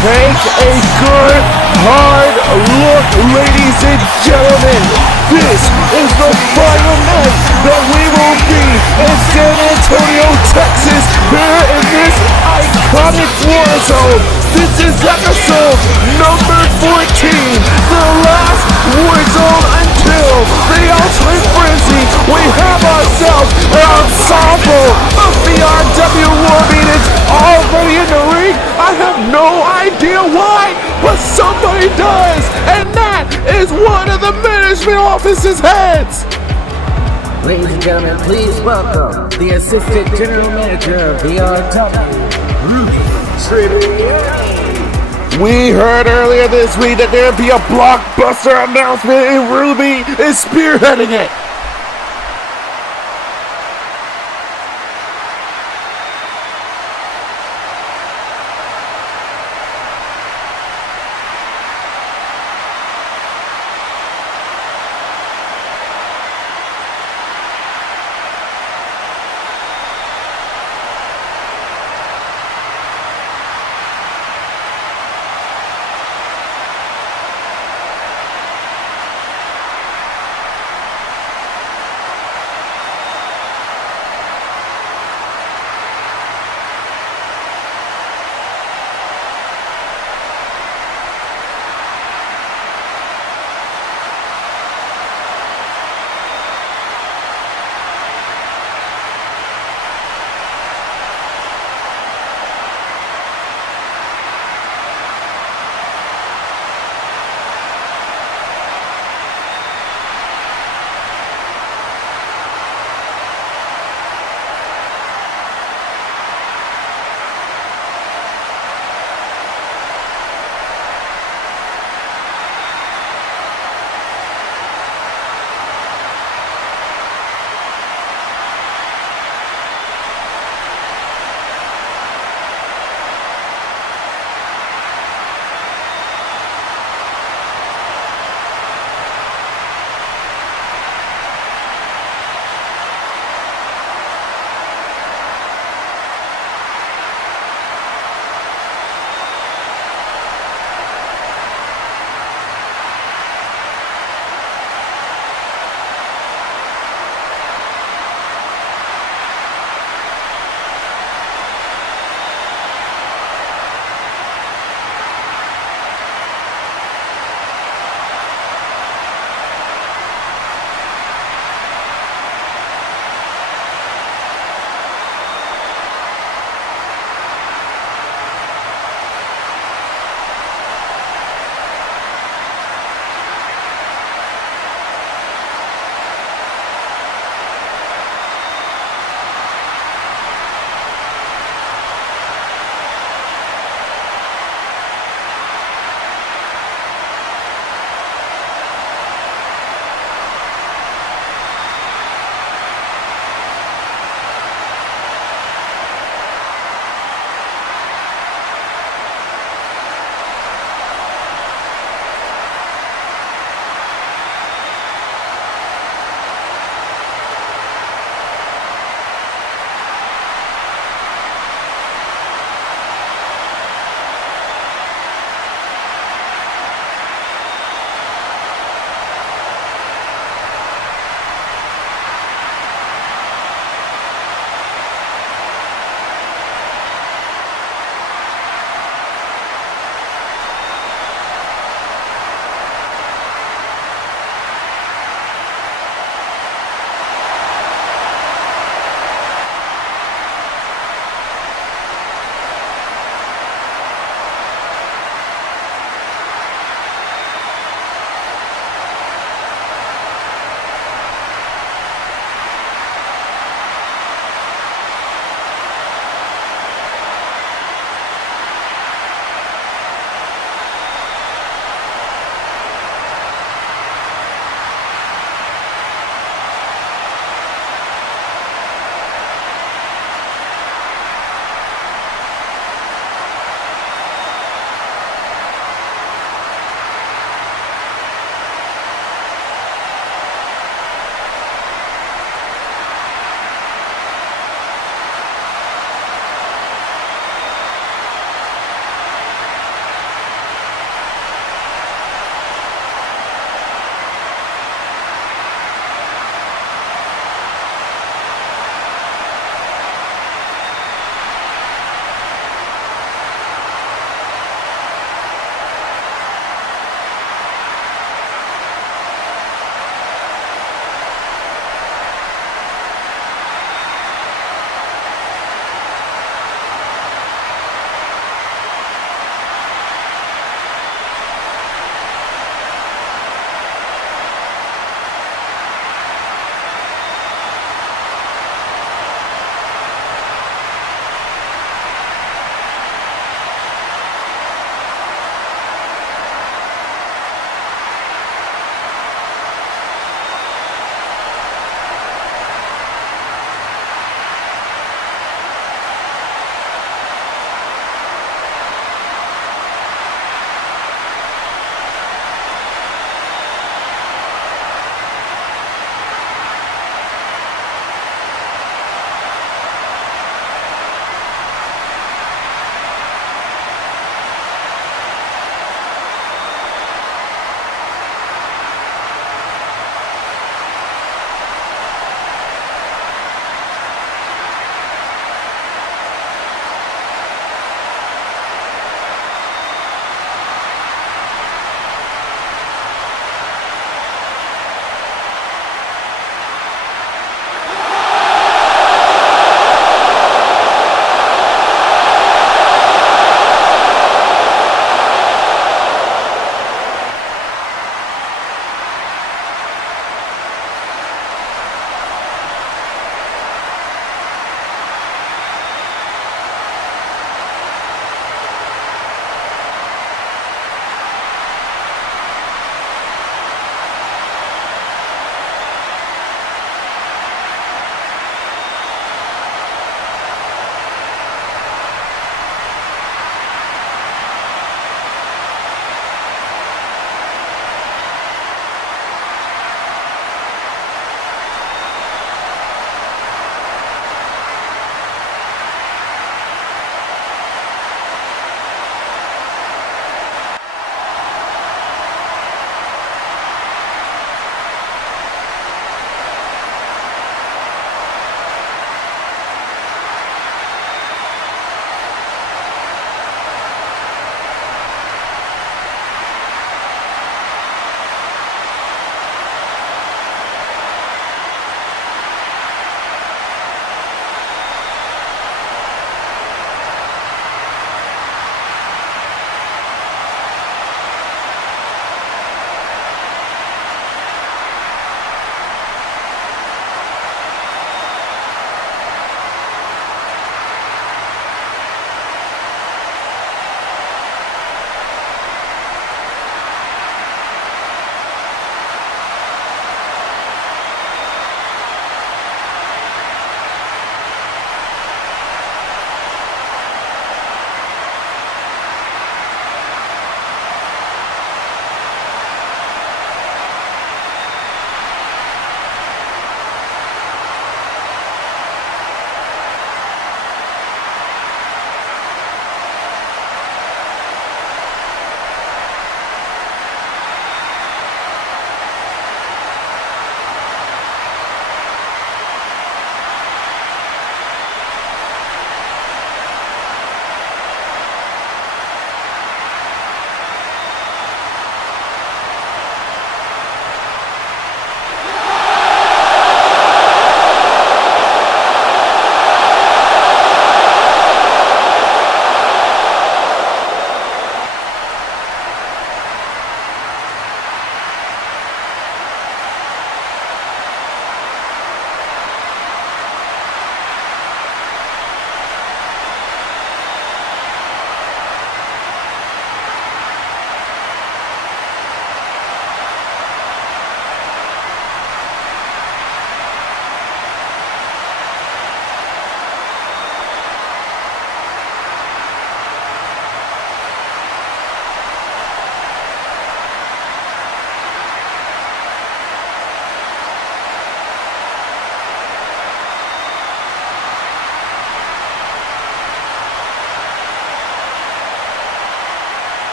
Take a good, hard look, ladies and gentlemen. This is the final night that we will be in San Antonio, Texas, here in this iconic war zone. This is episode number 14, the last war zone until the ultimate frenzy. We have ourselves an ensemble of VRW war meetings already in the ring. I have no idea why, but somebody does, and that is one of the management office's heads. Ladies and gentlemen, please welcome the Assistant General Manager of VRW, Ruby. We heard earlier this week that there'd be a blockbuster announcement, and Ruby is spearheading it.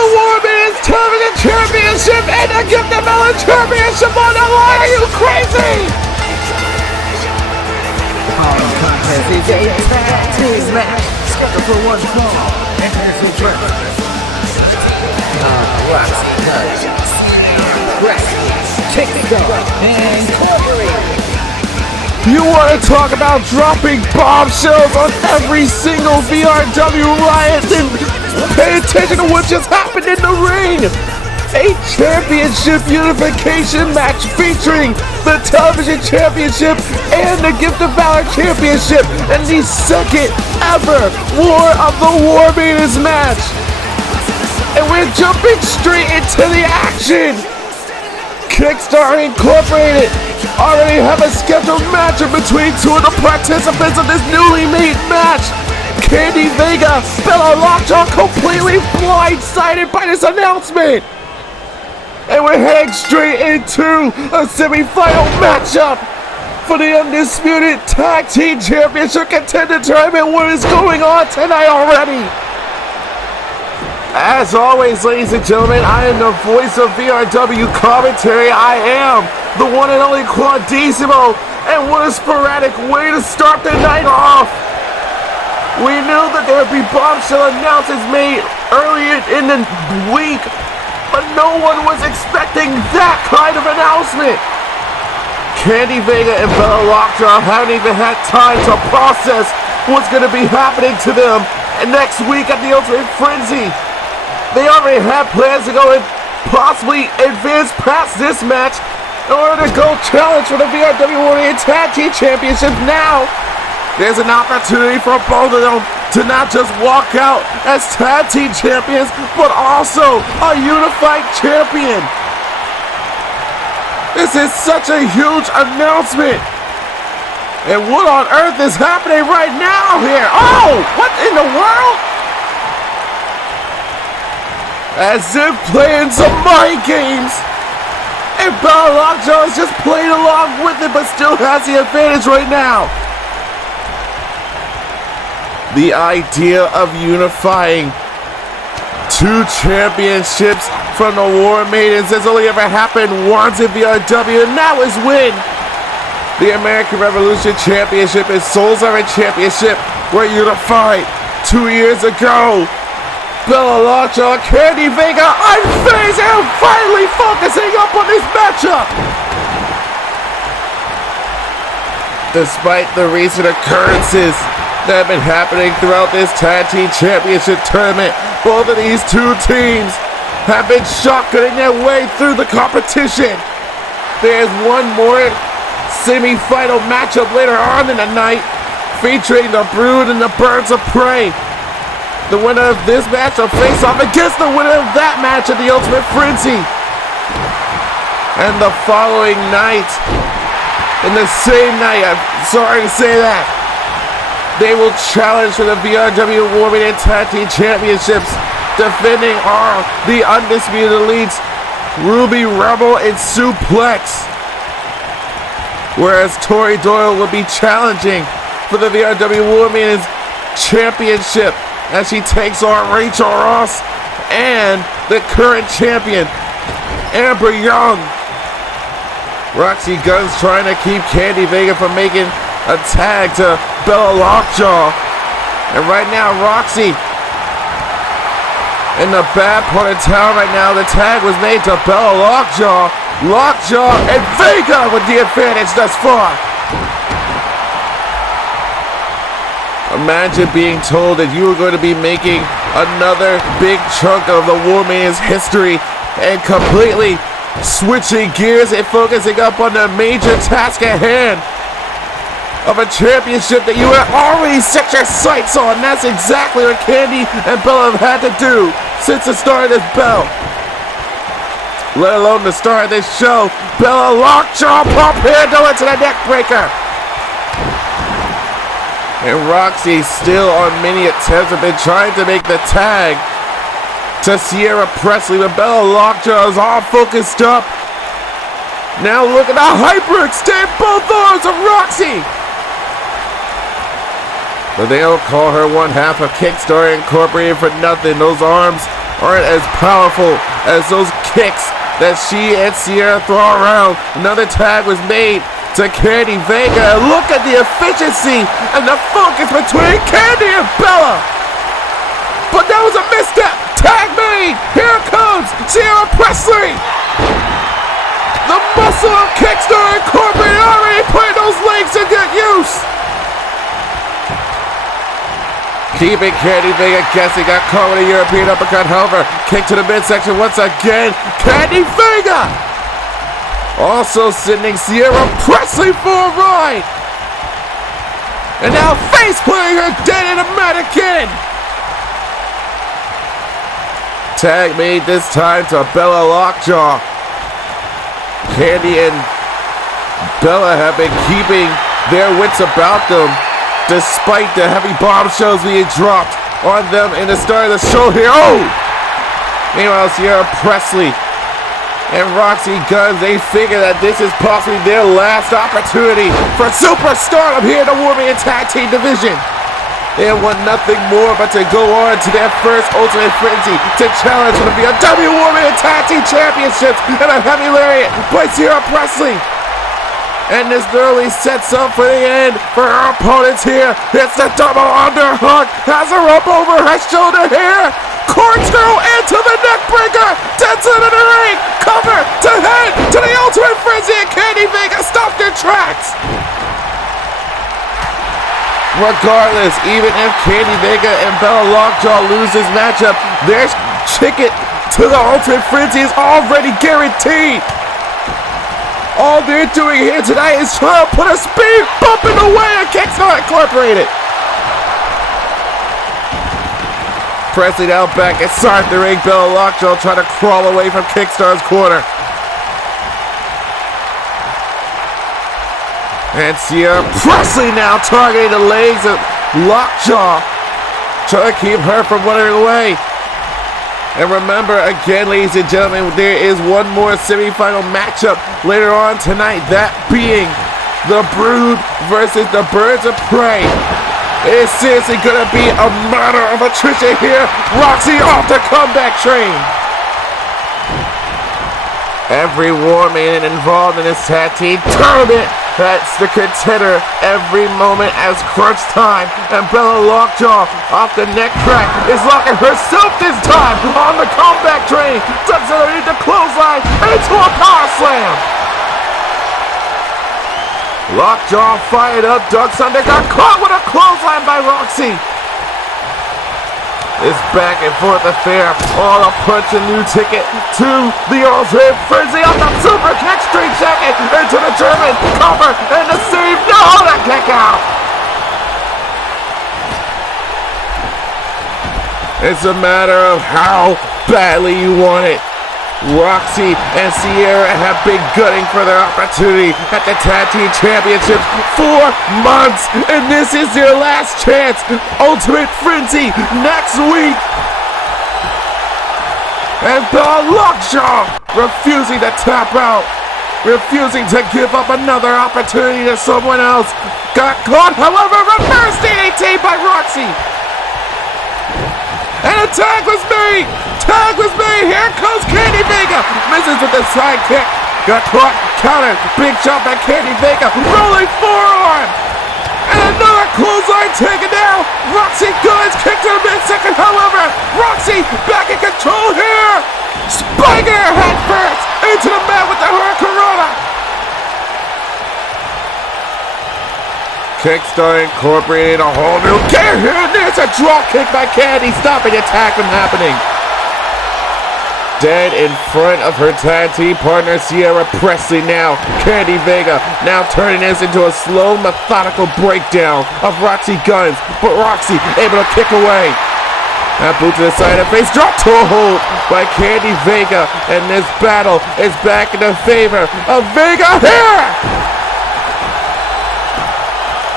the Women's Television Championship and the Gift of Valor Championship on the line. Are you crazy? The following contest is a tag team match scheduled for one fall. Introducing first. Roxy Hutch, Kickstart, and Incorporated. You want to talk about dropping bombshells on every single VRW riot? Then pay attention to what just happened in the ring. A championship unification match featuring the television championship and the Gift of Valor championship and the second ever War of the War Maidens match. And we're jumping straight into the action. Kickstarter Incorporated already have a scheduled matchup between two of the participants of this newly made match. Candy Vega, Bella Lockjaw, completely blindsided by this announcement. And we're heading straight into a semi-final matchup for the Undisputed Tag Team Championship Contender Tournament. What is going on tonight already? As always, ladies and gentlemen, I am the voice of VRW commentary. I am the one and only Quadissimo, and what a sporadic way to start the night off. We knew that there would be bombshell announcements made earlier in the week, but no one was expecting that kind of announcement. Candy Vega and Bella Lockjaw haven't even had time to process what's going to be happening to them next week at the Ultimate Frenzy. They already had plans to go and possibly advance past this match in order to go challenge for the VRW Warrior Tag Team Championship. Now, there's an opportunity for both of them to not just walk out as tag team champions, but also a unified champion. This is such a huge announcement. And what on earth is happening right now here? Oh, what in the world? As if playing some mind games. And Bella Lockjaw is just playing along with it, but still has the advantage right now. The idea of unifying two championships from the War Maidens has only ever happened once in VRW, and that was when the American Revolution Championship and Soul Siren Championship were unified 2 years ago. Bella Lockjaw, Candy Vega, unfazed and finally focusing up on this matchup. Despite the recent occurrences that have been happening throughout this Tag Team Championship tournament, both of these two teams have been shotgunning their way through the competition. There's one more semi-final matchup later on in the night featuring the Brood and the Birds of Prey. The winner of this match will face off against the winner of that match at the Ultimate Frenzy. And the following night, in the same night, I'm sorry to say that, they will challenge for the VRW Women and Tag Team Championships, defending the Undisputed Elites, Ruby Rebel and Suplex. Whereas Tori Doyle will be challenging for the VRW Women's Championship as she takes on Rachel Ross and the current champion, Amber Young. Roxy Gunn's trying to keep Candy Vega from making a tag to Bella Lockjaw. And right now, Roxy in the bad part of town right now. The tag was made to Bella Lockjaw. Lockjaw and Vega with the advantage thus far. Imagine being told that you were going to be making another big chunk of the War Maidens history and completely switching gears and focusing up on the major task at hand of a championship that you had already set your sights on. That's exactly what Candy and Bella have had to do since the start of this belt. Let alone the start of this show. Bella Lockjaw pump handle into the neck breaker. And Roxy still on many attempts have been trying to make the tag to Sierra Presley, but Bella Lockjaw is all focused up. Now look at the hyperextend both arms of Roxy. But they don't call her one half of Kickstarter Incorporated for nothing. Those arms aren't as powerful as those kicks that she and Sierra throw around. Another tag was made to Candy Vega. And look at the efficiency and the focus between Candy and Bella. But that was a misstep. Tag made. Here it comes. Sierra Presley. The muscle of Kickstarter Incorporated already putting those legs to good use. Keeping Candy Vega guessing, got caught with a European uppercut, however, kick to the midsection once again. Candy Vega also sending Sierra Presley for a ride. And now face planting her dead in a mannequin. Tag made this time to Bella Lockjaw. Candy and Bella have been keeping their wits about them despite the heavy bombshells being dropped on them in the start of the show here. Oh! Meanwhile, Sierra Presley and Roxy Guns, they figure that this is possibly their last opportunity for superstardom here in the Women's Tag Team Division. They want nothing more but to go on to their first Ultimate Frenzy to challenge for the VRW Women's Tag Team Championships in a heavy lariat by Sierra Presley. And this early sets up for the end for her opponents here. It's the double underhook. Has her up over her shoulder here. Corkscrew into the neck breaker. Denson in the ring. Cover to head to the Ultimate Frenzy, and Candy Vega stopped their tracks. Regardless, even if Candy Vega and Bella Lockjaw lose this matchup, their ticket to the Ultimate Frenzy is already guaranteed. All they're doing here tonight is trying to put a speed bump in the way of Kickstarter Incorporated. Presley now back inside the ring. Bella Lockjaw trying to crawl away from Kickstarter's corner. And Sierra Presley now targeting the legs of Lockjaw, trying to keep her from running away. And remember, again, ladies and gentlemen, there is one more semifinal matchup later on tonight, that being the Brood versus the Birds of Prey. It is seriously going to be a matter of attrition here. Roxy off the comeback train. Every war maiden involved in this tag team tournament, that's the contender every moment as crunch time. And Bella Lockjaw off the neck crack is locking herself this time on the comeback train. Ducks underneath the clothesline into a power slam. Lockjaw fired up, ducks under, got caught with a clothesline by Roxy. This back and forth affair, all a punch a new ticket to the Ultimate Frenzy on the super kick, straight jacket into the German cover and the save. No, that kick out. It's a matter of how badly you want it. Roxy and Sierra have been gunning for their opportunity at the Tag Team Championships for months, and this is their last chance. Ultimate Frenzy next week. And Bella Lockjaw refusing to tap out, refusing to give up another opportunity to someone else. Got caught, however, reversed DDT by Roxy. And a tag was made! Tag was made! Here comes Candy Vega! Misses with the side kick. Got caught, countered. Big jump by Candy Vega. Rolling forearm! And another clothesline taken down! Roxy Guns kicked to the midsection, however! Roxy back in control here! Spiking her head first! Into the mat with the Hurricanrana! Kickstarter Incorporated, a whole new gear here, and there's a drop kick by Candy, stopping the attack from happening. Dead in front of her tag team partner Sierra Presley now. Candy Vega now turning this into a slow, methodical breakdown of Roxy Guns, but Roxy able to kick away. That boot to the side of the face, drop to a hold by Candy Vega, and this battle is back in the favor of Vega here.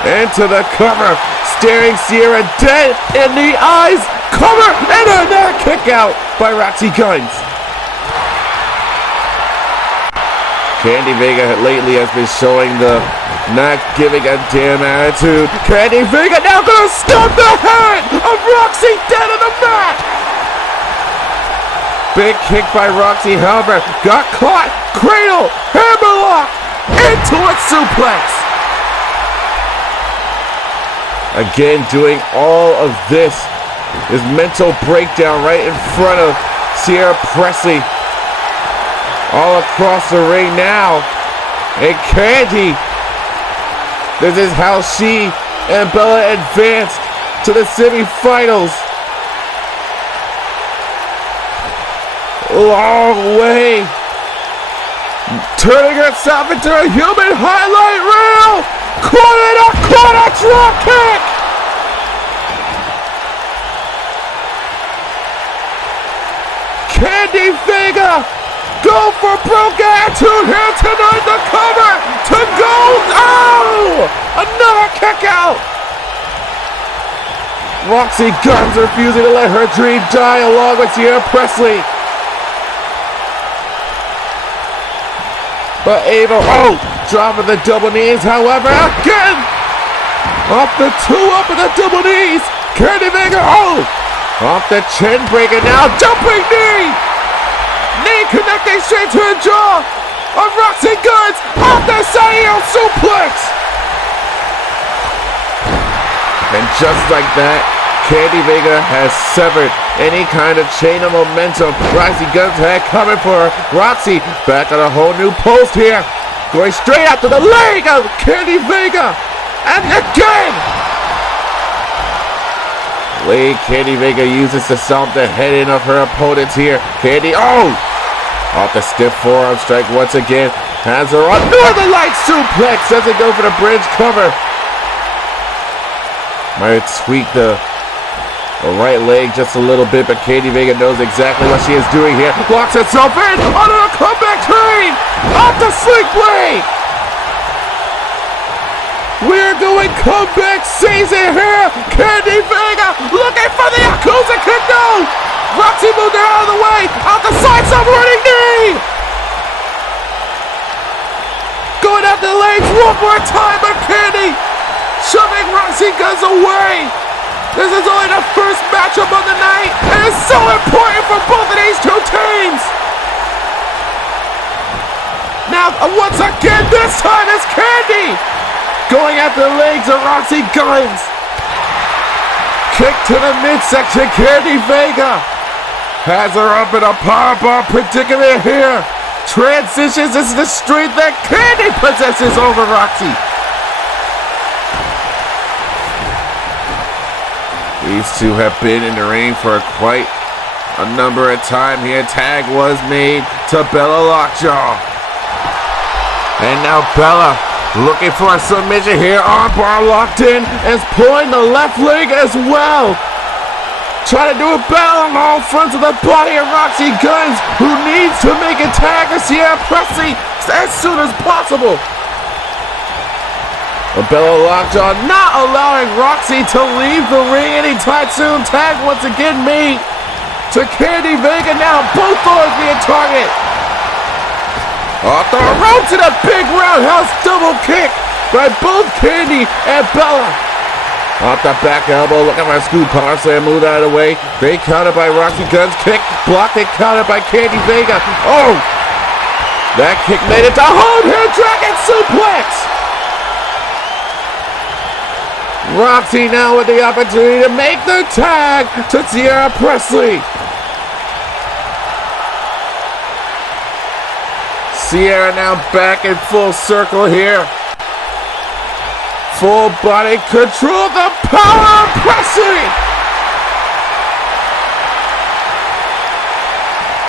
Into the cover, staring Sierra dead in the eyes. Cover and another kick out by Roxy Guns. Candy Vega lately has been showing the not giving a damn attitude. Candy Vega now gonna stomp the head of Roxy dead on the mat. Big kick by Roxy, however, got caught. Cradle, hammerlock, into a suplex. Again, doing all of this mental breakdown right in front of Sierra Presley. All across the ring now. And Candy. This is how she and Bella advanced to the semifinals. Long way. Turning herself into a human highlight reel. Corner drop kick. Candy Vega, go for broke attitude here tonight. The cover to go. Oh, another kick out. Roxy Guns refusing to let her dream die along with Sierra Presley. But Ava, dropping the double knees, however, again, off the 2-up of the double knees. Candy Vega, off the chin breaker now, jumping knee. Knee connecting straight to the jaw of Roxy Guns, off the side suplex. And just like that, Candy Vega has severed any kind of chain of momentum Roxy Guns had coming for her. Roxy back on a whole new post here. Going straight after the leg of Candy Vega. And again! Leg Candy Vega uses to stomp the head in of her opponents here. Candy, off the stiff forearm strike once again. Has her on Northern Light suplex. Doesn't go for the bridge cover. Might tweak the right leg just a little bit, but Candy Vega knows exactly what she is doing here. Locks herself in onto a comeback train. Off the slick blade. We're going comeback season here. Candy Vega looking for the Yakuza kick. No. Roxy moved her out of the way. Out the side, some running knee. Going at the legs one more time, but Candy shoving Roxy Guns away. This is only the first matchup of the night, and it's so important for both of these two teams. Now, once again, this time it's Candy going at the legs of Roxy Guns. Kick to the midsection. Candy Vega has her up in a powerbomb predicament here. Transitions. This is the strength that Candy possesses over Roxy. These two have been in the ring for quite a number of times here. Tag was made to Bella Lockjaw. And now Bella looking for a submission here. Armbar locked in and is pulling the left leg as well. Trying to do a battle on all fronts of the body of Roxy Guns, who needs to make a tag to Sierra Presley as soon as possible. But Bella Lockjaw not allowing Roxy to leave the ring anytime soon. Tag once again made to Candy Vega. Now both doors being targeted. Off the ropes and a big roundhouse double kick by both Candy and Bella. Off the back elbow, looking for a scoop power slam, moved out of the way. Great counter by Roxy Guns. Kick blocked and countered by Candy Vega. That kick made it to home here. Dragon suplex. Roxy now with the opportunity to make the tag to Sierra Presley. Sierra now back in full circle here. Full body control, the power of Presley.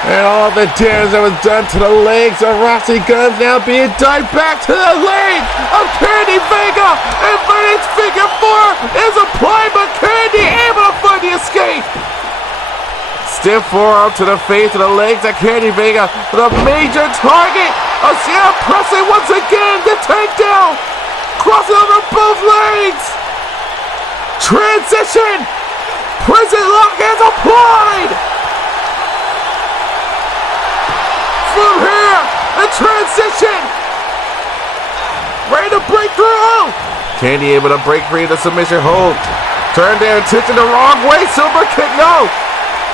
And all the damage that was done to the legs of Roxy Guns now being done back to the legs of Candy Vega. And Vince's figure 4 is applied, but Candy able to find the escape. Stiff forearm to the face of the legs of Candy Vega. The major target of Sierra Presley once again. The takedown. Crossing over both legs. Transition. Prison lock is applied. From here, the transition. Ready to break through. Candy able to break free of the submission hold. Turn their attention the wrong way. Silver kick, no.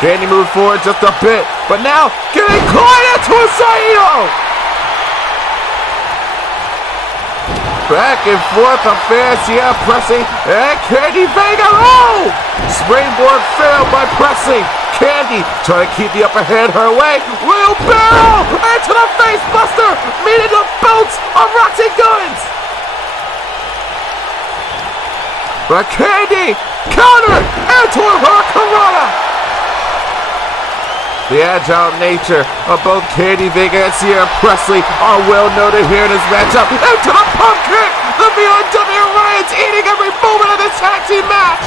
Candy moved forward just a bit. But now, getting caught into a Saito! Back and forth affair, Sierra pressing, and Candy Vega, oh! Springboard failed by pressing. Candy trying to keep the upper hand her way. Wheelbarrow into the face buster, meeting the boots of Roxy Guns. But Candy countered into her Corona. The agile nature of both Candy Vega and Sierra Presley are well noted here in this matchup. Into the pump kick! The VRW Riots eating every moment of this tag team match!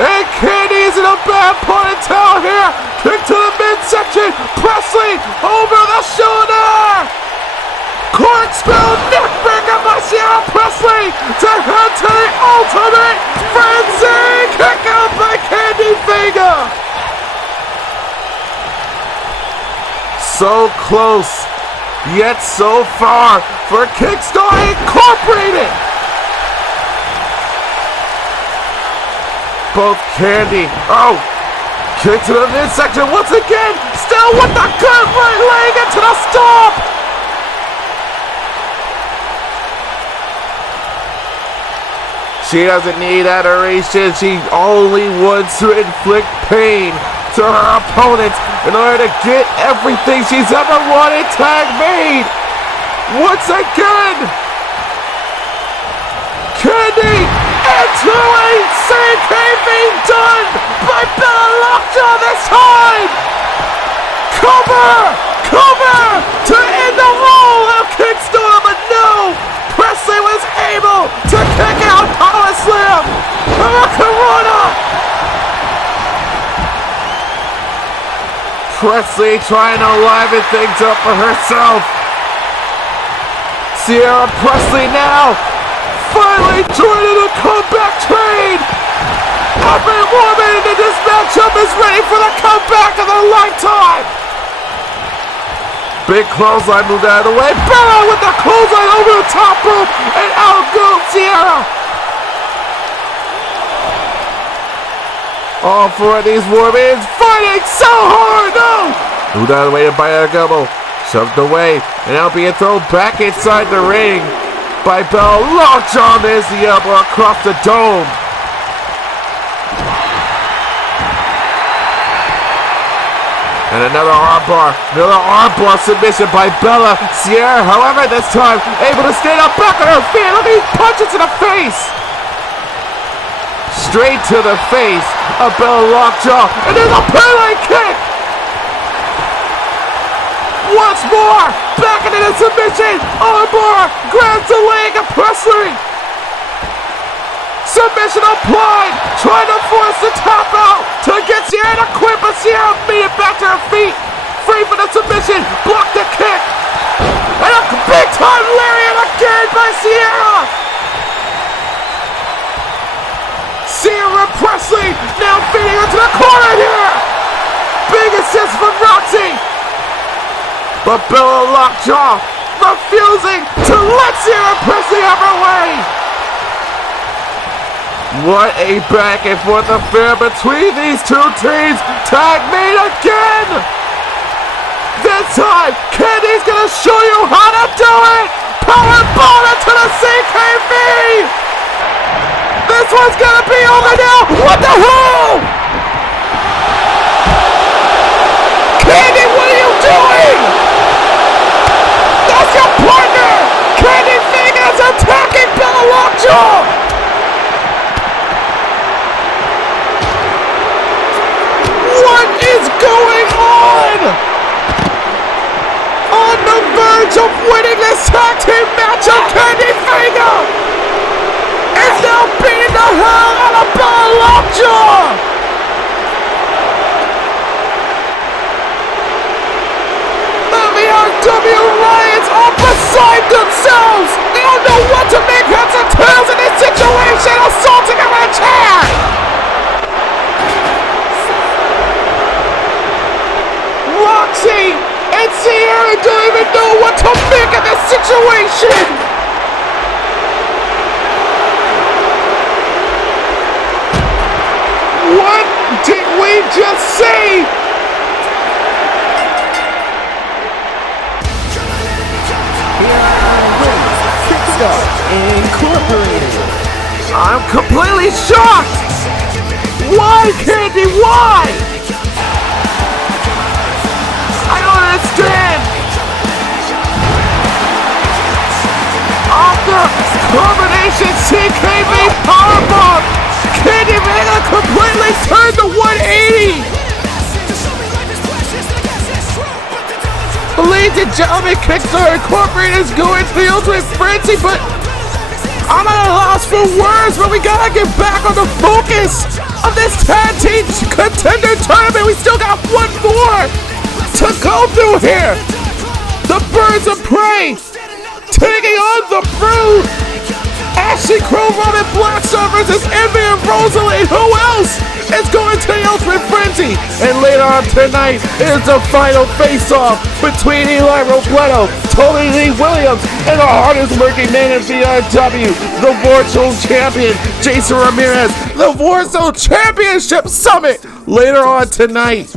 And Candy is in a bad point of town here! Kick to the midsection! Presley over the shoulder! Corkscrew neckbreaker by Sierra Presley to head to the ultimate frenzy! Kick out by Candy Vega! So close, yet so far for Kickstar Incorporated. Both Candy, oh, kick to the midsection once again, still with the good right leg into the stomp. She doesn't need adoration, she only wants to inflict pain to her opponents in order to get everything she's ever wanted tag made. Once again, Candy into a CKV done by Bella Lockjaw this time. Cover to end the roll of Kickstorm, but no, Presley was able to kick out Power Slam. Corona. Presley trying to liven things up for herself. Sierra Presley now finally joining the comeback train. Every woman in this matchup is ready for the comeback of their lifetime. Big clothesline moved out of the way. Bella with the clothesline over the top rope, and out goes Sierra. All four of these women fighting so hard, no! Moved out of the way to Bayard Gumbo. Shoved away, and now being thrown back inside the ring by Bell. Lockjaw is the elbow across the dome. And another armbar submission by Bella. Sierra, however, this time able to stand up back on her feet. Look at these punches to the face. Straight to the face of Bella Lockjaw, and there's a Pele kick! Once more, back into the submission, armbar, grabs the leg of Presley! Submission applied, trying to force the tap out to get Sierra to quit, but Sierra beat it back to her feet, free for the submission, block the kick, and a big time lariat again by Sierra! Sierra Presley now feeding into the corner here. Big assist from Roxy. But Bella Lockjaw refusing to let Sierra Presley have her way. What a back and forth affair between these two teams. Tag made again. This time, Candy's gonna show you how to do it. Power bomb into the CKV. This one's gonna be over now! What the hell? Candy, what are you doing? That's your partner! Candy Vega's attacking Bella Lockjaw! What is going on? On the verge of winning this tag team matchup, Candy Vega is now beating the hell out of Bella Lockjaw! The VRW Riots are beside themselves! They don't know what to make heads or tails in this situation, assaulting a red chair! Roxy and Sierra don't even know what to make of this situation! What did we just see? Incorporated. I'm completely shocked! Why, Candy, why? I don't understand! Off the combination CKB powerbomb! Candy Mega completely turned to 180! Ladies and gentlemen, Kickstarter Incorporated is going to the ultimate frenzy, but I'm at a loss for words, but we gotta get back on the focus of this tag team contender tournament. We still got one more to go through here. The Birds of Prey taking on the Brood. Ashley Crow, Robin Blackstar versus Envy and Rosalie. Who else is going to the ultimate frenzy? And later on tonight is the final face-off between Eli Robledo, Tony Lee Williams, and the hardest working man in VRW, the Warzone champion, Jason Ramirez, the Warzone Championship Summit later on tonight.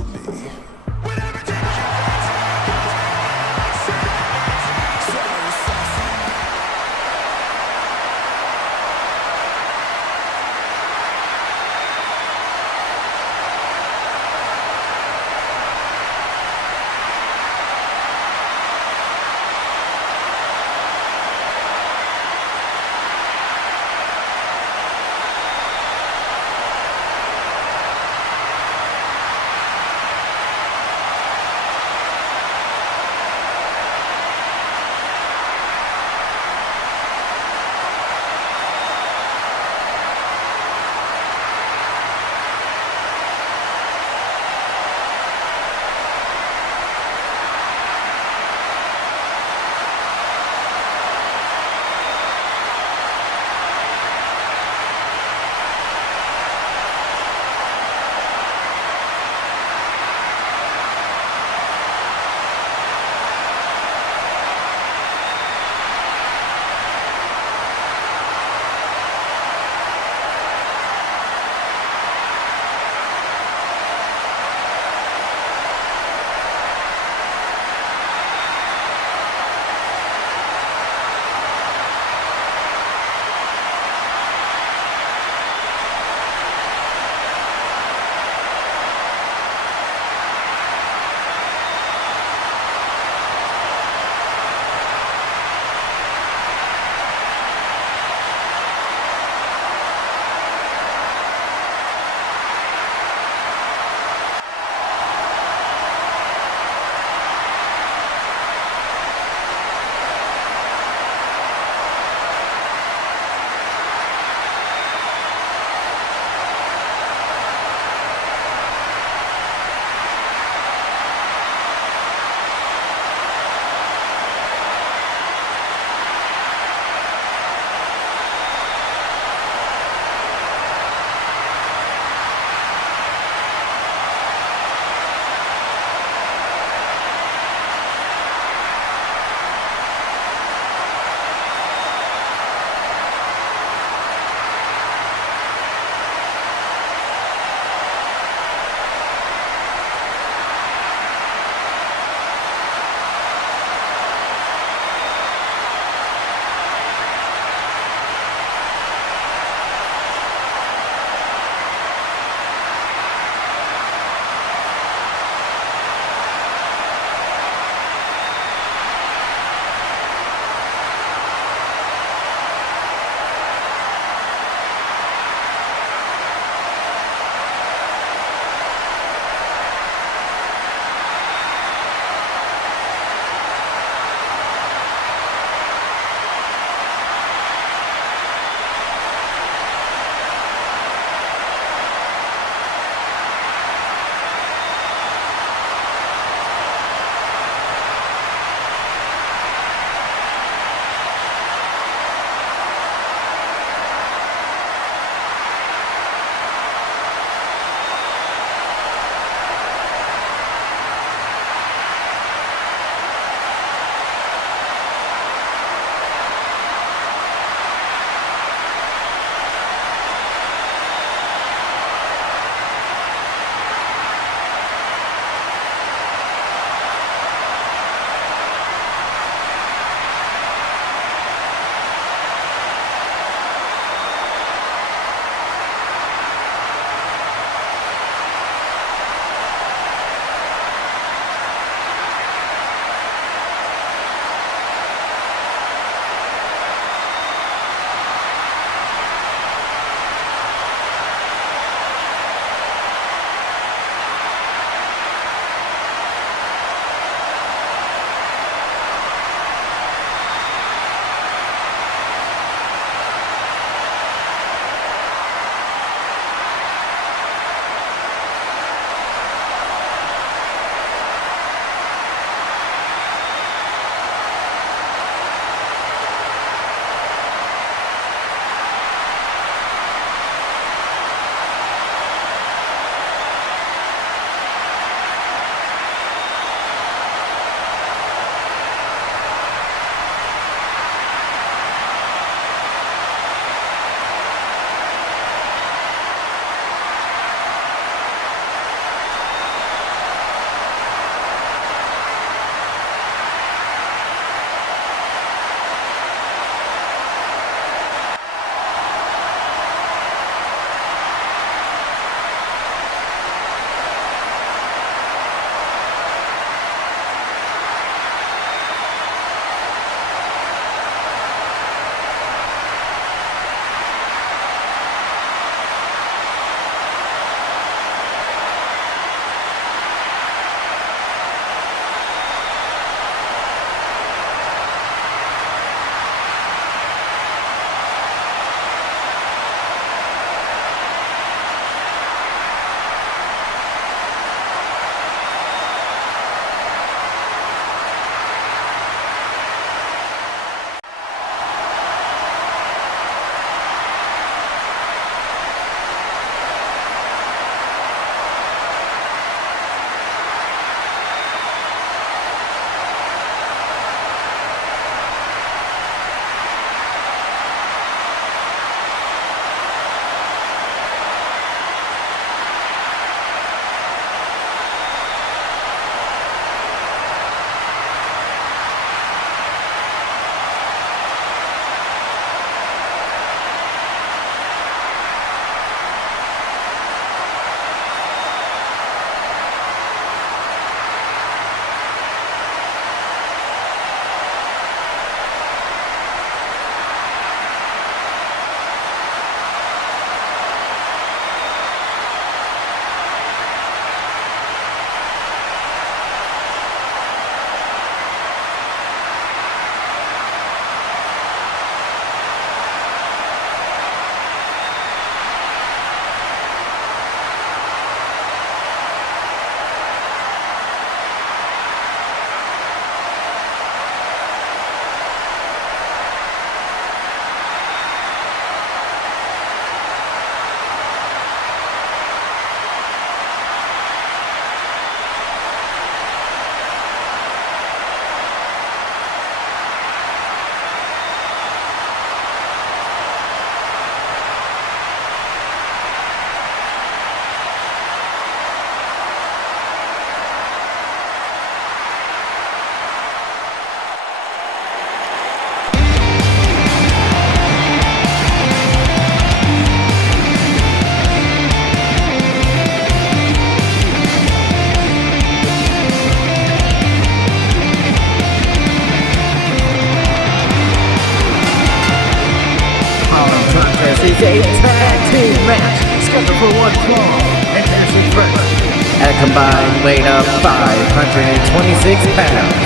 is a tag team match scheduled for one fall and dancing first. At a combined weight of 526 pounds,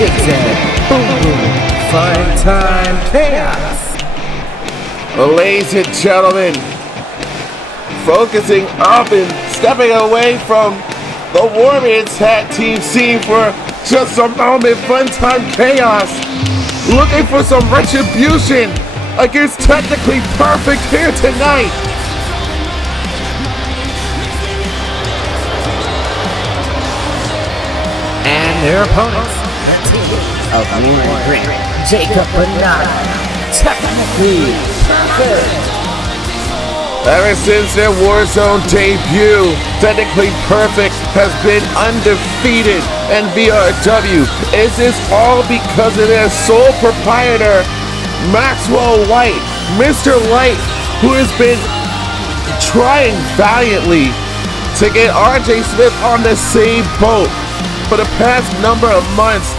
Zigzag, Boom Boom, Fun Time Chaos. Ladies and gentlemen, focusing up and stepping away from the Warrior tag team scene for just a moment, Fun Time Chaos, looking for some retribution against Technically Perfect here tonight. And their opponents, the team of Warren Grant, Jacob Bernard, Technically Perfect. Ever since their Warzone debut, Technically Perfect has been undefeated in VRW. Is this all because of their sole proprietor, Maxwell White, Mr. White, who has been trying valiantly to get RJ Smith on the same boat for the past number of months?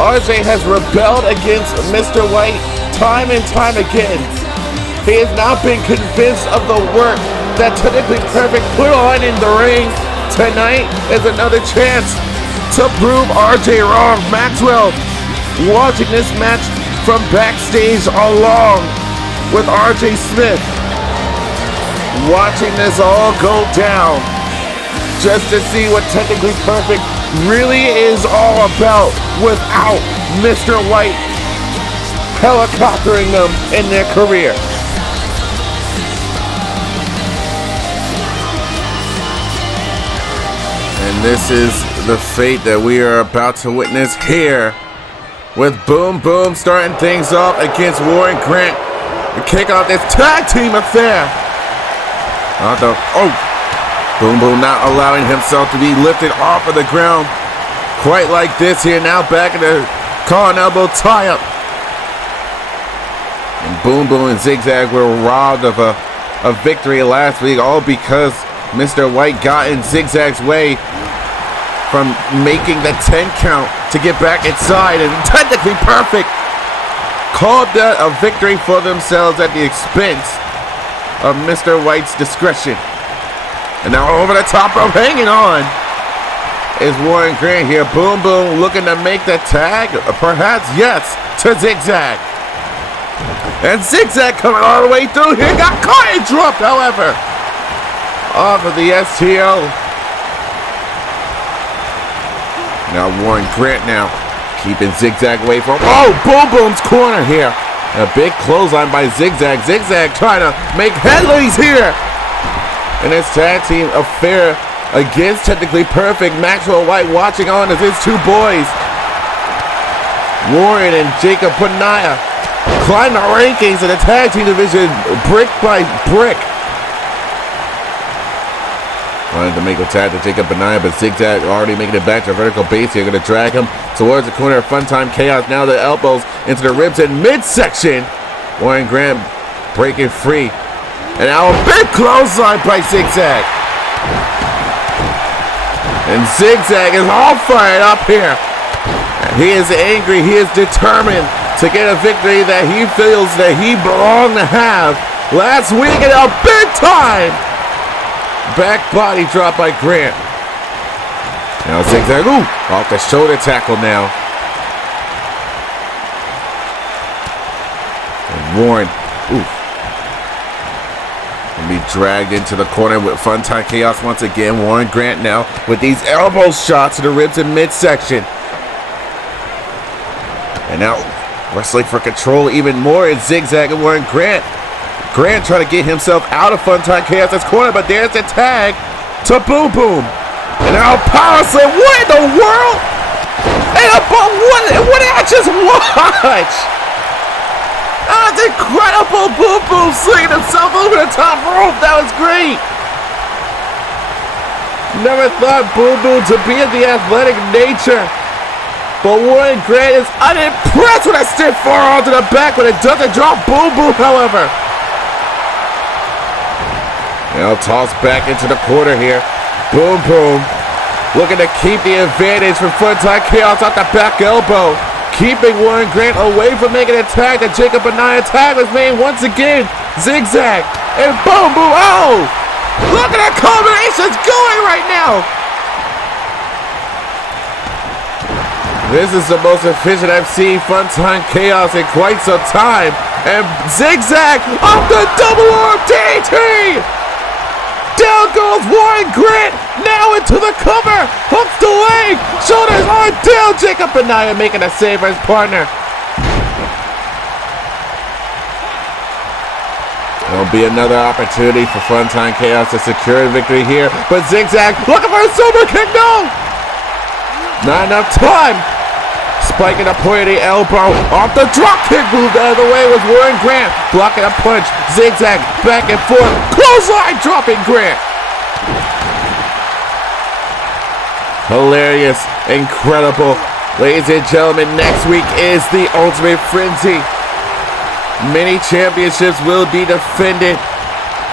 RJ has rebelled against Mr. White time and time again. He has now been convinced of the work that Technically Perfect put on in the ring. Tonight is another chance to prove RJ wrong. Maxwell watching this match from backstage along with RJ Smith, watching this all go down just to see what Technically Perfect really is all about without Mr. White helicoptering them in their career. And this is the fate that we are about to witness here, with Boom Boom starting things off against Warren Grant to kick off this tag team affair. Boom Boom not allowing himself to be lifted off of the ground quite like this here. Now back in the collar elbow tie-up. And Boom Boom and Zigzag were robbed of a victory last week, all because Mr. White got in Zigzag's way from making the 10 count to get back inside, and Technically Perfect called that a victory for themselves at the expense of Mr. White's discretion. And now over the top rope, hanging on, is Warren Grant here. Boom Boom looking to make the tag, perhaps, yes, to Zigzag. And Zigzag coming all the way through here, got caught and dropped, however, off of the STO. Now Warren Grant now keeping Zigzag away from, Boom Boom's corner here. A big clothesline by Zigzag. Zigzag trying to make headlines here in this tag team affair against Technically Perfect. Maxwell White watching on as his two boys, Warren and Jacob Panaya, climb the rankings in the tag team division brick by brick. Wanted to make a tag to Jacob Benaya, but Zigzag already making it back to a vertical base here. Going to drag him towards the corner of Fun Time Chaos. Now the elbows into the ribs in midsection. Warren Grant breaking free. And now a big clothesline by Zigzag. And Zigzag is all fired up here. He is angry. He is determined to get a victory that he feels that he belonged to have last week in a big time back body drop by Grant. Now Zigzag, off the shoulder tackle now. And Warren, and be dragged into the corner with Fun Time Chaos once again. Warren Grant now with these elbow shots to the ribs in midsection. And now wrestling for control even more is Zigzag and Warren Grant. Grant trying to get himself out of Fun Time Chaos' corner, but there's the tag to Boom Boom. And now Power Slam. What in the world? And what did I just watch? That was incredible. Boom Boom slinging himself over the top rope. That was great. Never thought Boom Boom to be of the athletic nature, but Warren Grant is unimpressed with a stiff forearm to the back, but it doesn't drop Boom Boom, however. Now tossed back into the corner here. Boom Boom looking to keep the advantage from Fun Time Chaos off the back elbow, keeping Warren Grant away from making a tag. The Jacob Benaya tag was made once again. Zigzag and boom, boom. Oh! Look at that combinations going right now. This is the most efficient I've seen Funtime Chaos in quite some time. And Zigzag off the double arm DDT! Down goes Warren Grant, now into the cover, hooks the leg, shoulders are down, Jacob Benaya making a save for his partner. There'll be another opportunity for Funtime Chaos to secure a victory here, but Zigzag looking for a super kick, no! Not enough time. Spiking a pointy elbow off the drop kick, moved out of the way with Warren Grant, blocking a punch, Zigzag back and forth, clothesline dropping Grant. Hilarious, incredible. Ladies and gentlemen, next week is the Ultimate Frenzy. Many championships will be defended,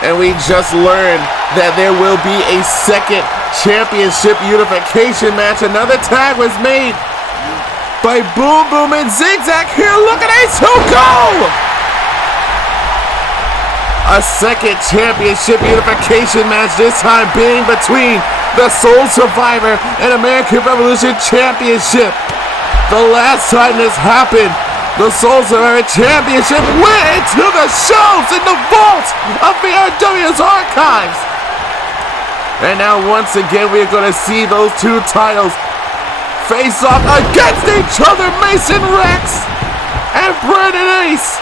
and we just learned that there will be a second championship unification match. Another tag was made by Boom Boom and Zigzag here. Look at Ace Who go! A second championship unification match, this time being between the Soul Survivor and American Revolution Championship. The last time this happened, the Soul Survivor Championship went into the shelves in the vault of VRW's archives. And now once again we are going to see those two titles face off against each other. Mason Rex and Brandon Ace.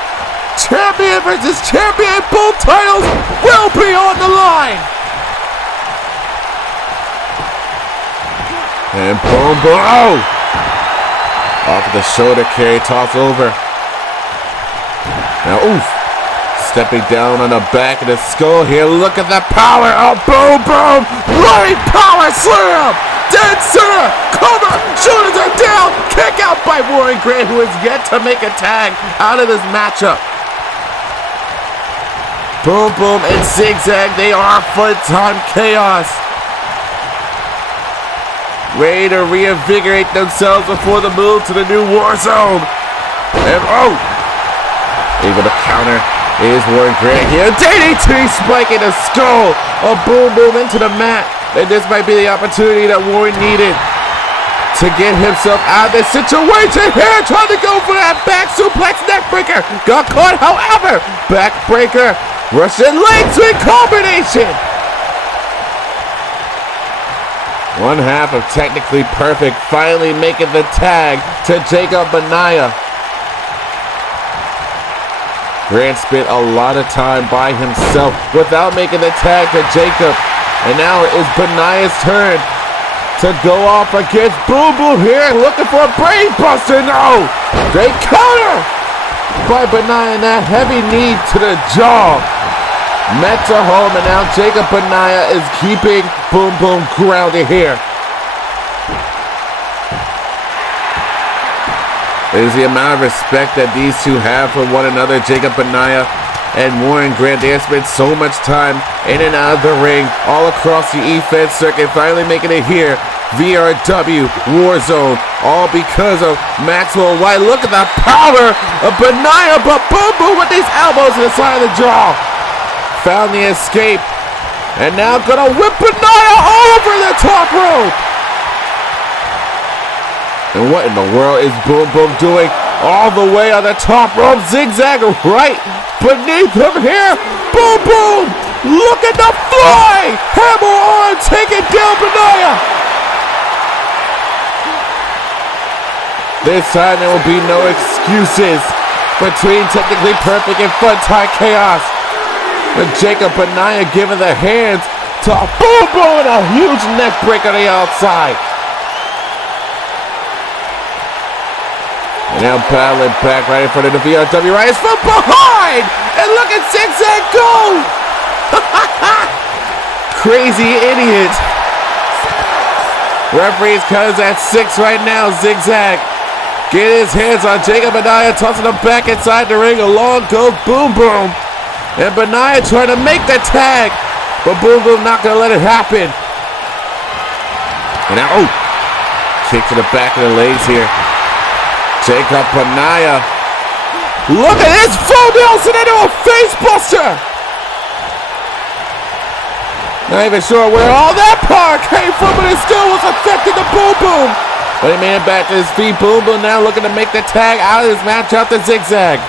Champion versus champion. Both titles will be on the line. And boom, boom. Oh! Off the shoulder carry, toss over. Now, oof. Stepping down on the back of the skull here. Look at the power. Oh, boom, boom. Running power slam. Dead center. Cover. Shoulders are down. Kick out by Warren Grant, who has yet to make a tag out of this matchup. Boom, boom, and Zigzag. They are Funtime Chaos. Ready to reinvigorate themselves before the move to the new Warzone. And oh! Able to counter is Warren Grant here. DDT spiking the skull. A boom, boom into the mat. And this might be the opportunity that Warren needed to get himself out of this situation here. Trying to go for that back suplex neckbreaker. Got caught, however. Backbreaker. Russian leg sweep combination. One half of Technically Perfect finally making the tag to Jacob Benaya. Grant spent a lot of time by himself without making the tag to Jacob. And now it is Benaya's turn to go off against Boom Boom here, looking for a brain buster. No! Great counter by Benaya, and that heavy knee to the jaw. Met to home, and now Jacob Benaya is keeping Boom Boom grounded here. It is the amount of respect that these two have for one another. Jacob Benaya and Warren Grant, they have spent so much time in and out of the ring, all across the E-Fed circuit, finally making it here. VRW Warzone, all because of Maxwell White. Look at the power of Benaya, but Boom Boom with these elbows to the side of the jaw. Found the escape, and now gonna whip Benaya over the top rope. And what in the world is Boom Boom doing all the way on the top rope? Zigzag right beneath him here. Boom Boom, look at the fly. Hammer on, taking down Benaya. This time there will be no excuses between Technically Perfect and Funtime Chaos. But Jacob Benaya giving the hands to Boom Boom and a huge neck break on the outside. And now battling back right in front of the VRW Riders from behind. And look at Zigzag go. Crazy idiot. Referee's cut is at 6 right now. Zigzag get his hands on Jacob Benaya, tossing him back inside the ring. Along goes Boom Boom. And Benaya trying to make the tag, but Boom Boom not going to let it happen. And now, oh, kick to the back of the legs here. Jacob Benaya. Look at this, full Nelson into a face buster. Not even sure where all that power came from, but it still was affecting the Boom Boom. But he made it back to his feet. Boom Boom now looking to make the tag out of this match out to Zigzag.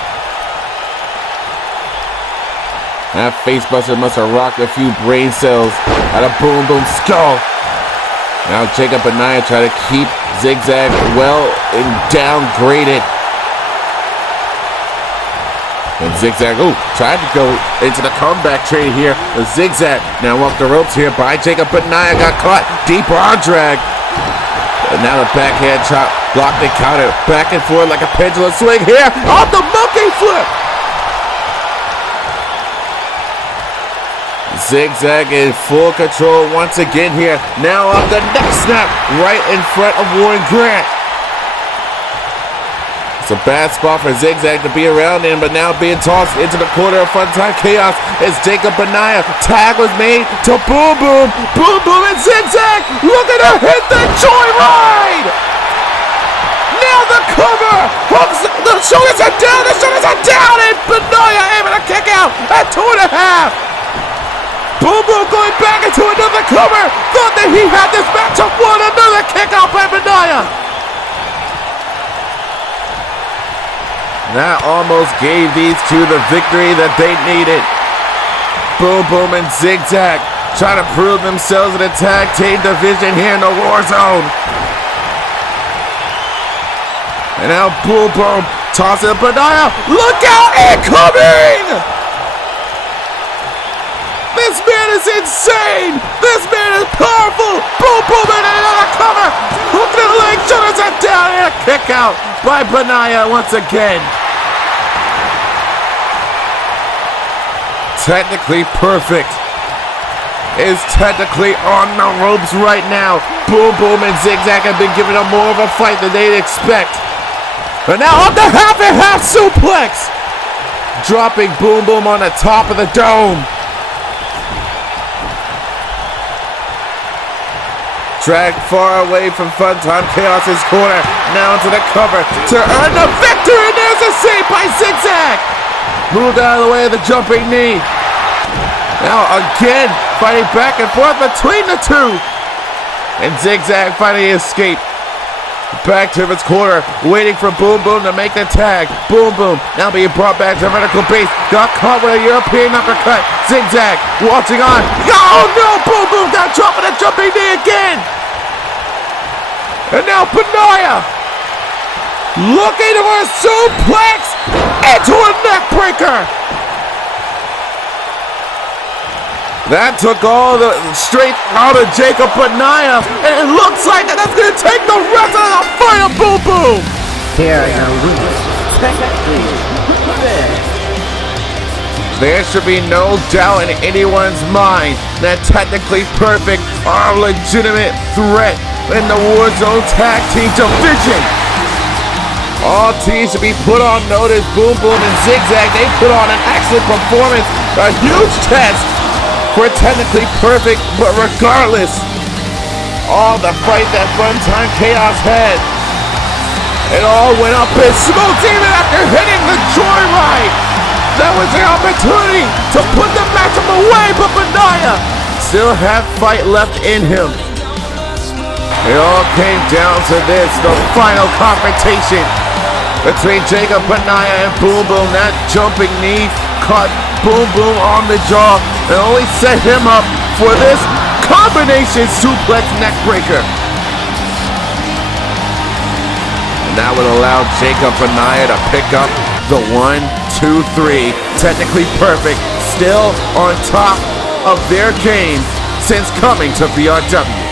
That facebuster must have rocked a few brain cells out of Boom Boom's skull. Now Jacob and Nia try to keep Zigzag well and downgraded. And Zigzag, tried to go into the comeback train here. The Zigzag now off the ropes here by Jacob, but Nia got caught. Deep arm drag. And now the backhand chop, blocked and counter. Back and forth like a pendulum swing here. Off the monkey flip. Zigzag in full control once again here. Now off the neck snap right in front of Warren Grant. It's a bad spot for Zigzag to be around in, but now being tossed into the corner of Funtime Chaos is Jacob Benaya. Tag was made to Boom Boom. Boom Boom and Zigzag looking to hit the joyride. Now the cover. Hooks, the shoulders are down, and Benaya able to kick out at 2.5. Boom Boom going back into another cover. Thought that he had this matchup won. Another kick out by Benaya. That almost gave these two the victory that they needed. Boom Boom and Zigzag trying to prove themselves in the tag team division here in the Warzone. And now Boom Boom tossing Benaya. Look out, incoming! This man is insane! This man is powerful! Boom Boom and another cover! Hook to the leg, shoulders are down, and a kick out by Benaya once again. Technically perfect is technically on the ropes right now. Boom Boom and Zigzag have been giving them more of a fight than they'd expect. And now on the half and half suplex, dropping Boom Boom on the top of the dome. Dragged far away from Funtime Chaos's corner. Now into the cover to earn the victory. And there's a save by Zigzag. Moved out of the way of the jumping knee. Now again, fighting back and forth between the two. And Zigzag finally escaped. Back to his corner, waiting for Boom Boom to make the tag. Boom Boom now being brought back to vertical base. Got caught with a European uppercut. Zigzag watching on. Oh no! Boom Boom got dropped with a jumping knee again. And now Benaya looking for a suplex into a neck breaker. That took all the strength out of Jacob Benaya, and it looks like that's going to take the rest of the fight of Boom Boom. Here are your winners. Technically perfect. There should be no doubt in anyone's mind that Technically Perfect are a legitimate threat in the Warzone Tag Team Division. All teams should be put on notice. Boom Boom and Zigzag, they put on an excellent performance, a huge test for Technically Perfect, but regardless, all the fight that Funtime Chaos had, it all went up in smoke even after hitting the joyride. That was the opportunity to put the matchup away, but Benaya still had fight left in him. It all came down to this, the final confrontation between Jacob Benaya and Boom Boom. That jumping knee caught Boom Boom on the jaw and only set him up for this combination suplex neck breaker. And that would allow Jacob Benaya to pick up the 1, 2, 3. Technically Perfect, still on top of their game since coming to VRW.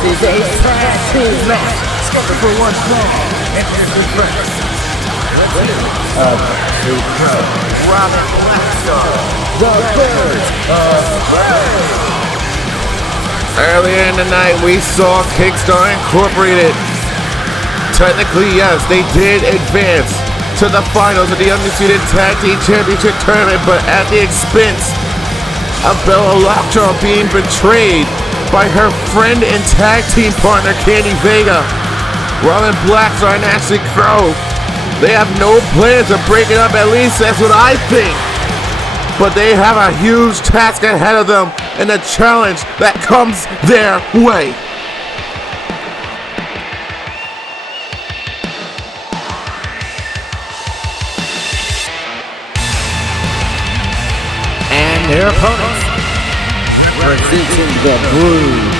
is a tag team match scheduled for one fall. Interesting friends. Robin Blackstar, the Birds of Prey. Earlier in the night, we saw Kickstarter Incorporated. Technically, yes, they did advance to the finals of the Undisputed Tag Team Championship Tournament, but at the expense of Bella Lockjaw being betrayed by her friend and tag team partner, Candy Vega. Robin Blackstar and Ashley Crow, they have no plans of breaking up, at least that's what I think. But they have a huge task ahead of them and a challenge that comes their way. And their opponents, representing the Brood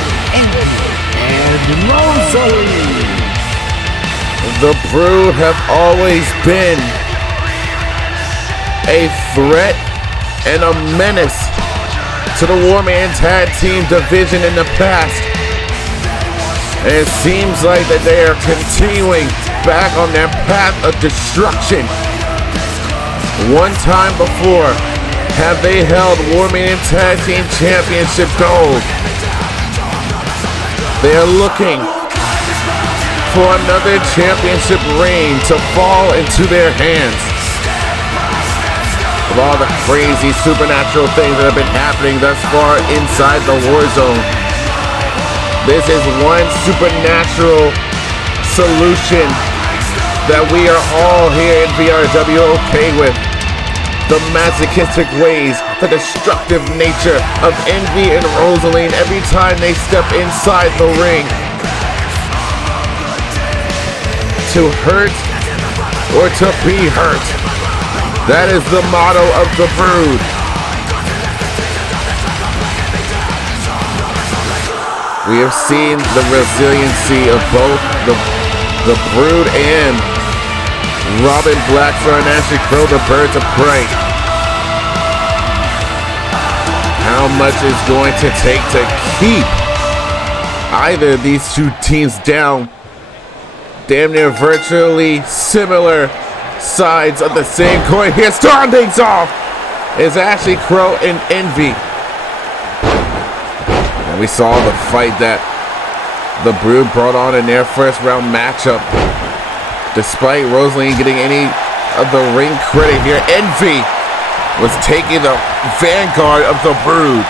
and Rosalie. The Brood have always been a threat and a menace to the War-Man Tag Team division in the past. And it seems like that they are continuing back on their path of destruction. One time before, have they held War-Man Tag Team Championship gold. They are looking for another championship reign to fall into their hands. Of all the crazy supernatural things that have been happening thus far inside the Warzone, this is one supernatural solution that we are all here in VRW okay with. The masochistic ways, the destructive nature of Envy and Rosaline every time they step inside the ring. To hurt or to be hurt. That is the motto of the Brood. We have seen the resiliency of both the Brood and Robin Blackstar and Ashley Crow, the Birds of Prey. How much is going to take to keep either of these two teams down? Damn near virtually similar sides of the same coin here. Starting things off is Ashley Crow and Envy. And we saw the fight that the Brood brought on in their first round matchup. Despite Rosaline getting any of the ring credit here, Envy was taking the vanguard of the Brood.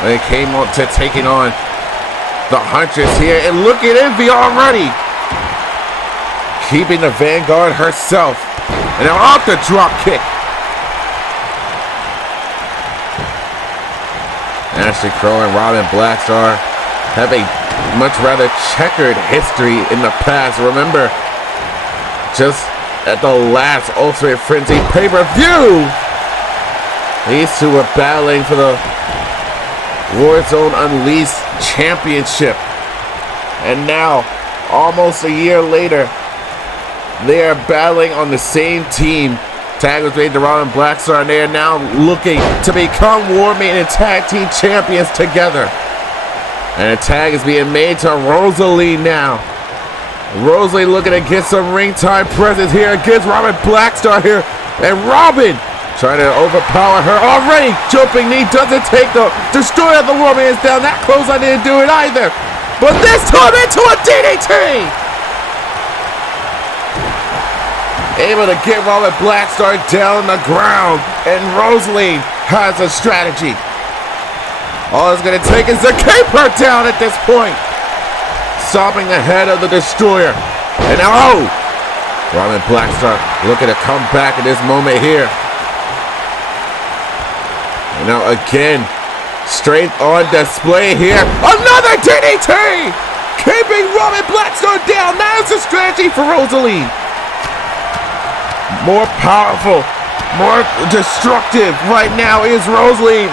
When it came on to taking on the Huntress here, and look at Envy already keeping the vanguard herself, and now off the drop kick. Ashley Crow and Robin Blackstar have a much rather checkered history in the past. Remember, just at the last Ultimate Frenzy pay-per-view, these two were battling for the Warzone Unleashed Championship. And now, almost a year later, they are battling on the same team. Tag was made to Robin Blackstar, and they are now looking to become War-Man and Tag Team Champions together. And a tag is being made to Rosalie now. Rosalie looking to get some ring time presence here against Robin Blackstar here. And Robin trying to overpower her already. Jumping knee doesn't take the destroyer of the War-Man's down. That clothesline didn't do it either. But this time into a DDT. Able to get Robin Blackstar down on the ground, and Rosalie has a strategy. All it's going to take is to keep her down at this point. Stopping the head of the destroyer. And now, oh! Robin Blackstar looking to come back at this moment here. And now again, strength on display here. Another DDT! Keeping Robin Blackstar down. That is the strategy for Rosalie. More powerful, more destructive right now is Rosalie.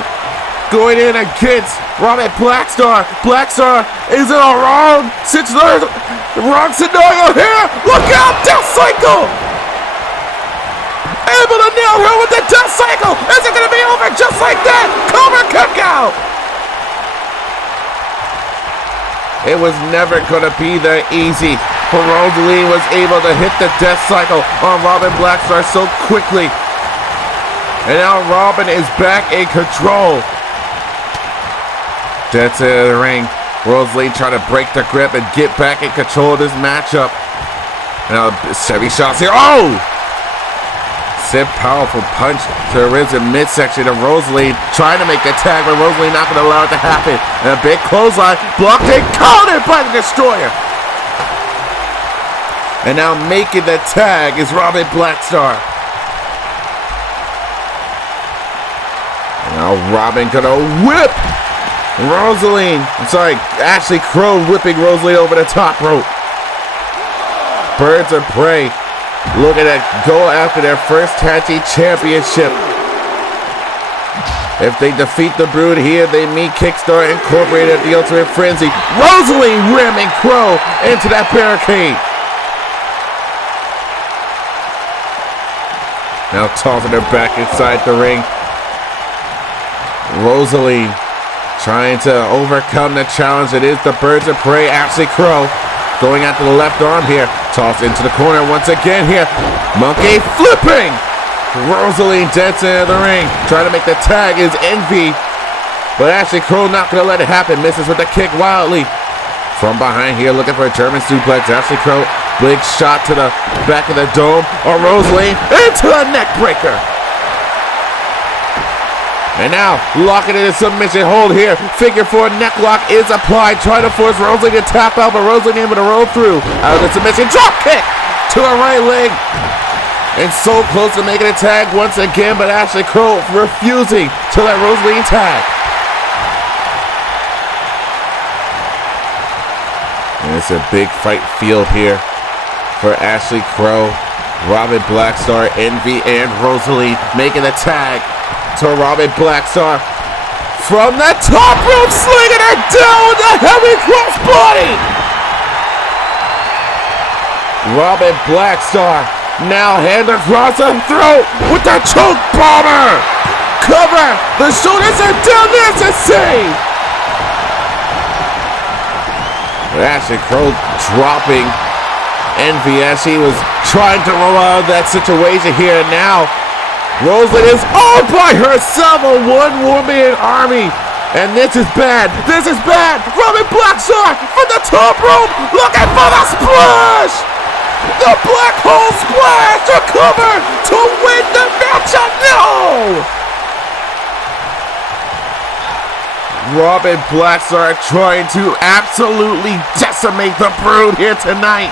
Going in against Robin Blackstar. Blackstar is in a wrong scenario here. Look out, Death Cycle! Able to nail her with the Death Cycle. Is it going to be over just like that? Cover kick out. It was never going to be that easy. But Rosaline was able to hit the death cycle on Robin Blackstar so quickly. And now Robin is back in control. Dead center of the ring. Rosalie trying to break the grip and get back in control of this matchup. Now heavy shots here. Oh! Sid powerful punch to the ribs in midsection of Rosalie, trying to make a tag, but Rosalie not going to allow it to happen. And a big clothesline, blocked and countered by the Destroyer. And now making the tag is Robin Blackstar. Now Robin gonna whip Ashley Crow whipping Rosalie over the top rope. Birds of Prey looking to go after their first tag team championship. If they defeat the Brood here, they meet Kickstarter Incorporated at the Ultimate Frenzy. Rosalie ramming Crow into that barricade. Now tossing her back inside the ring. Rosalie trying to overcome the challenge. It is the Birds of Prey, Ashley Crow. Going after the left arm here. Tossed into the corner once again here. Monkey flipping. Rosalie dead center of the ring. Trying to make the tag is Envy. But Ashley Crow not going to let it happen. Misses with the kick wildly. From behind here looking for a German suplex. Ashley Crow. Big shot to the back of the dome. Or Rosalie into a neck breaker. And now, locking in a submission hold here. Figure 4 neck lock is applied. Trying to force Rosalie to tap out, but Rosalie able to roll through. Out of the submission, drop kick to the right leg. And so close to making a tag once again, but Ashley Crow refusing to let Rosalie tag. And it's a big fight field here for Ashley Crow, Robin Blackstar, Envy, and Rosalie making the tag to Robin Blackstar from the top rope, slinging her down with a heavy crossbody. Robin Blackstar now hand across the throat with the choke bomber. Cover, the shoulders are down, there's a save. Ashley Crow dropping Envy as she was trying to roll out of that situation here. Now Rosalie is all by herself, a one-woman army. And this is bad. This is bad. Robin Blackstar from the top rope, looking for the splash. The black hole splash to cover to win the matchup. No! Robin Blackstar trying to absolutely decimate the Brood here tonight.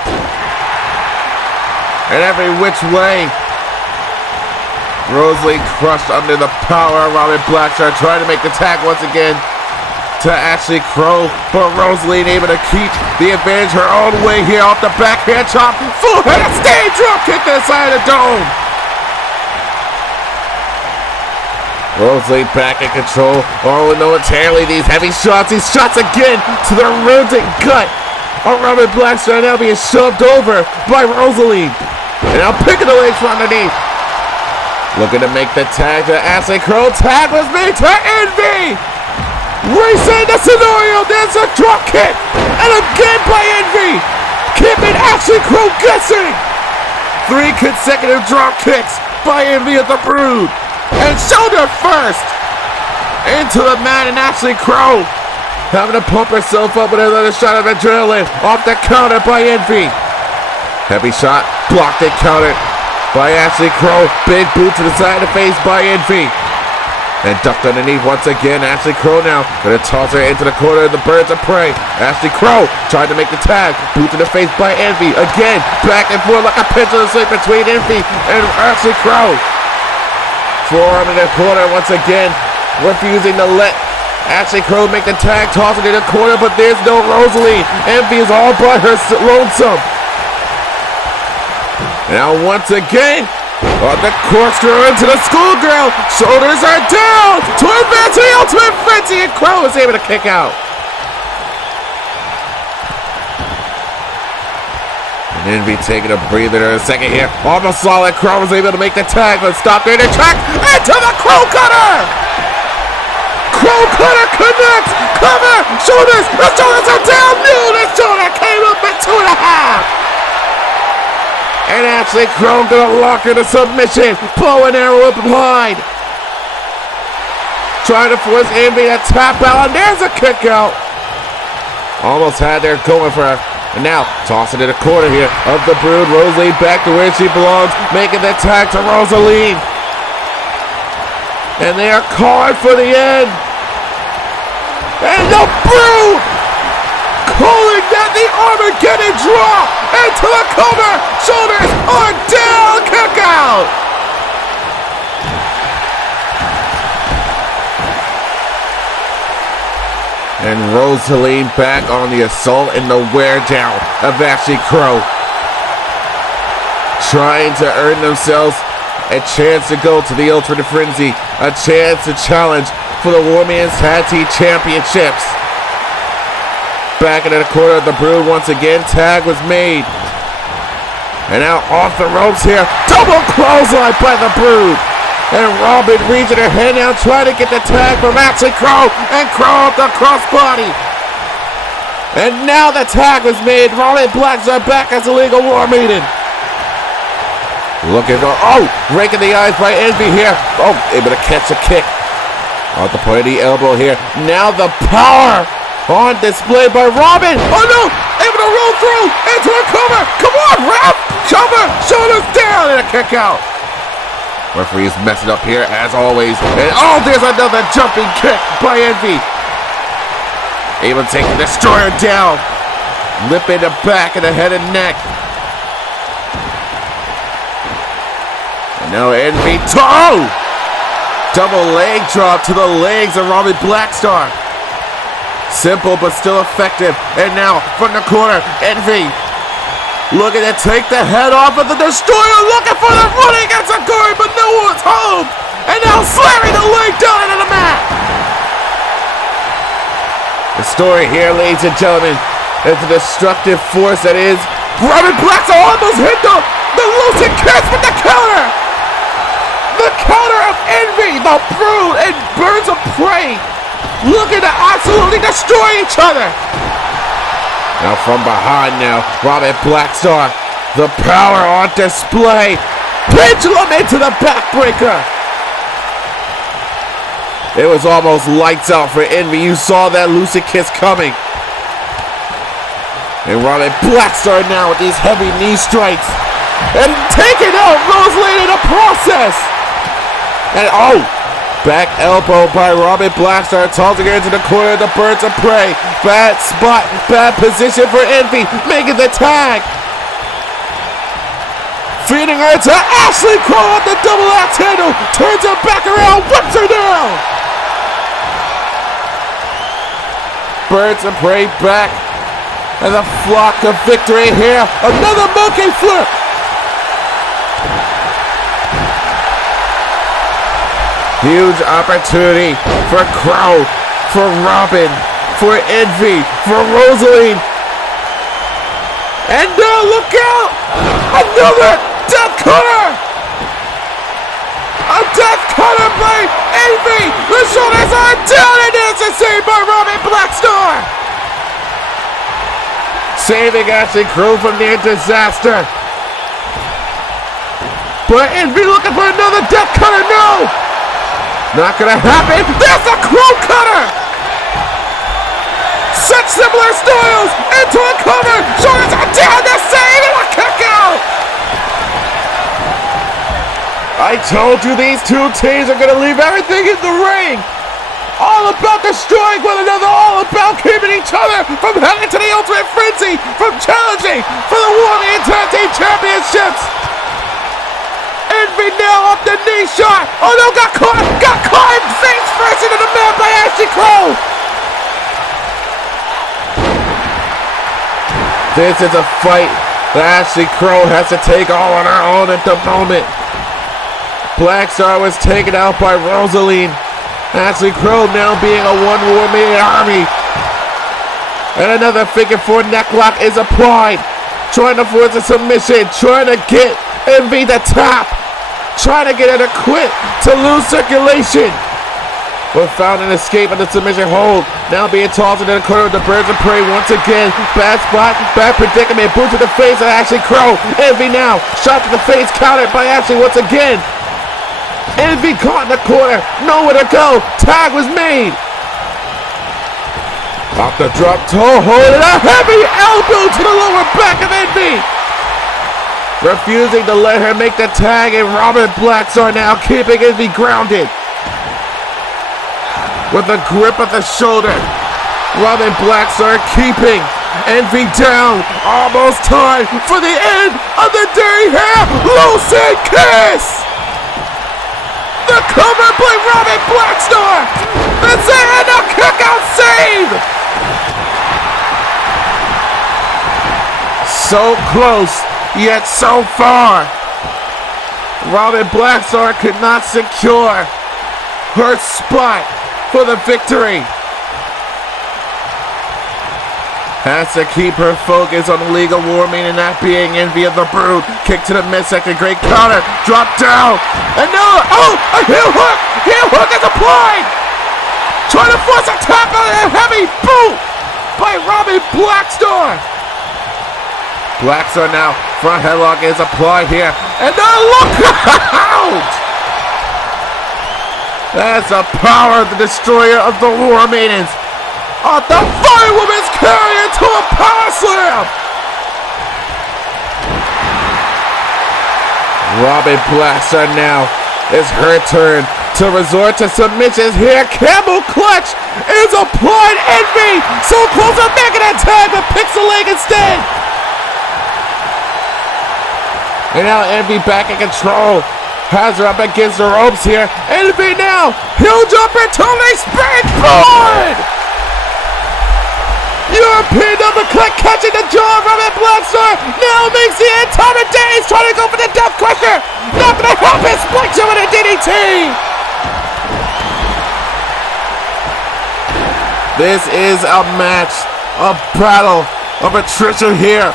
And every which way. Rosalie crushed under the power of Robin Blackstar, trying to make the tag once again to Ashley Crow, but Rosalie able to keep the advantage her own way here off the backhand chop. Full head of stage drop kick to the side of the dome. Rosalie back in control. Oh, momentarily these heavy shots, again to the ribs and gut. Oh, Robin Blackstar now being shoved over by Rosalie. And now picking the legs from underneath. Looking to make the tag to Ashley Crow. Tag was made to Envy. Reset the scenario. There's a drop kick. And again by Envy. Keeping Ashley Crow guessing. 3 consecutive drop kicks by Envy of the Brood. And shoulder first. Into the man and Ashley Crow. Having to pump herself up with another shot of adrenaline. Off the counter by Envy. Heavy shot. Blocked and countered by Ashley Crow. Big boot to the side of the face by Envy. And ducked underneath once again. Ashley Crow now gonna toss her into the corner of the Birds of Prey. Ashley Crow tried to make the tag. Boot to the face by Envy. Again, back and forth like a pendulum swing between Envy and Ashley Crow. Forearm in the corner once again. Refusing to let Ashley Crow make the tag. Tossing in the corner, but there's no Rosalie. Envy is all by her lonesome. Now once again, on the corkscrew into the schoolgirl. Shoulders are down to advance to the Ultimate Frenzy, and Crow is able to kick out. And Envy taking a breather in a second here. Almost solid. Crow was able to make the tag, but stopped her in the track into the Crow Cutter. Crow cutter connects. Cover. Shoulders. The shoulders are down. No, the shoulder came up at 2.5. And Ashley Crow gonna lock her to submission. Bow and arrow applied. Trying to force Envy to tap out, and there's a kick out. Almost had there going for her. And now, tossing to the corner here of the Brood. Rosalie back to where she belongs, making the tag to Rosalie. And they are calling for the end. And the Brood calling that the Armageddon drop into the cover. Shoulders are down. Kick out. And Rosalie back on the assault and the wear down of Ashley Crow. Trying to earn themselves a chance to go to the Ultimate Frenzy. A chance to challenge for the Women's Tag Team Championships. Back into the corner of the Brood once again. Tag was made. And now off the ropes here. Double clothesline by the Brood. And Robin reaching her hand out, trying to get the tag from Ashley Crow. And Crow up the crossbody. And now the tag was made. Robin Blacks are back as a Legal War Maiden. Looking for, raking the eyes by Envy here. Oh, able to catch a kick. Off the point of the elbow here. Now the power on display by Robin. Oh no! Able to roll through into a cover. Come on, ref! Cover! Shoulders down and a kick out. Referee's messing up here as always. And there's another jumping kick by Envy. Able to take the Destroyer down. Lip in the back of the head and neck. And now Envy. Double leg drop to the legs of Robin Blackstar. Simple but still effective. And now from the corner, Envy looking to take the head off of the Destroyer, looking for the running against a guard, but no one's home. And now slamming the leg down into the mat. The story here, ladies and gentlemen, is the destructive force that is Robin Blackstar. Almost hit the Lucy Kiss with the counter. The counter of Envy, the Brood, and Birds of Prey looking to absolutely destroy each other. Now from behind now, Robin Blackstar. The power on display. Pendulum into the backbreaker. It was almost lights out for Envy. You saw that Lucy Kiss coming. And Robin Blackstar now with these heavy knee strikes. And taking out Rosalie in the process. And back elbow by Robin Blackstar, tossing her into the corner of the Birds of Prey. Bad spot, bad position for Envy, making the tag. Feeding her to Ashley Crow on the double axe handle. Turns her back around, whips her down. Birds of Prey back. And the flock of victory here. Another monkey flip. Huge opportunity for Crow, for Robin, for Envy, for Rosalie. And now look out! Another death cutter! A death cutter by Envy! The shoulders are down and it's a save by Robin Blackstar! Saving Ashley Crow from near disaster. But Envy looking for another death cutter, no! Not gonna happen. There's a Crow cutter! Such similar styles into a cover. Shoulders are down to save and a kick out! I told you these two teams are gonna leave everything in the ring. All about destroying one another, all about keeping each other from heading to the Ultimate Frenzy, from challenging for the Women's Tag Team Championships. Envy now up the knee shot. Oh no, got caught face first into the mat by Ashley Crow. This is a fight that Ashley Crow has to take all on her own at the moment. Blackstar was taken out by Rosalie. Ashley Crow now being a one-woman army. And another figure four necklock is applied. Trying to force a submission. Trying to get Envy the top. Trying to get her to quit, to lose circulation. but found an escape at the submission hold. Now being tossed into the corner of the Birds of Prey once again. Bad spot, bad predicament, boot to the face of Ashley Crow. Envy now, shot to the face, countered by Ashley once again. Envy caught in the corner, nowhere to go. Tag was made. Off the drop toe hold and a heavy elbow to the lower back of Envy. Refusing to let her make the tag, and Robin Blackstar now keeping Envy grounded. With a grip of the shoulder, Robin Blackstar keeping Envy down. Almost time for the end of the day here. Lucid kiss. The cover by Robin Blackstar. That's it, and a kick out save. So close, yet so far. Robin Blackstar could not secure her spot for the victory. Has to keep her focus on the League of War, meaning not being Envy of the Brood. Kick to the midsection, great counter, drop down, and now, a heel hook! Heel hook is applied! Trying to force a tackle and a heavy boot by Robin Blackstar. Blackstar now, front headlock is applied here, and now look out! That's the power of the destroyer of the War Maidens. The Firewoman's carry into a power slam. Robin Blackstar now. It's her turn to resort to submissions here. Camel clutch is applied. Envy so close to making that tag, but picks the leg instead. And now Envy back in control. Has her up against the ropes here. Envy now. Heel jumper, Tony springboard. European uppercut catching the jaw of Robin Blackstar. Now makes the entire day. He's trying to go for the death crusher. Not going to help him. Spikes him with a DDT. This is a match, a battle of attrition here.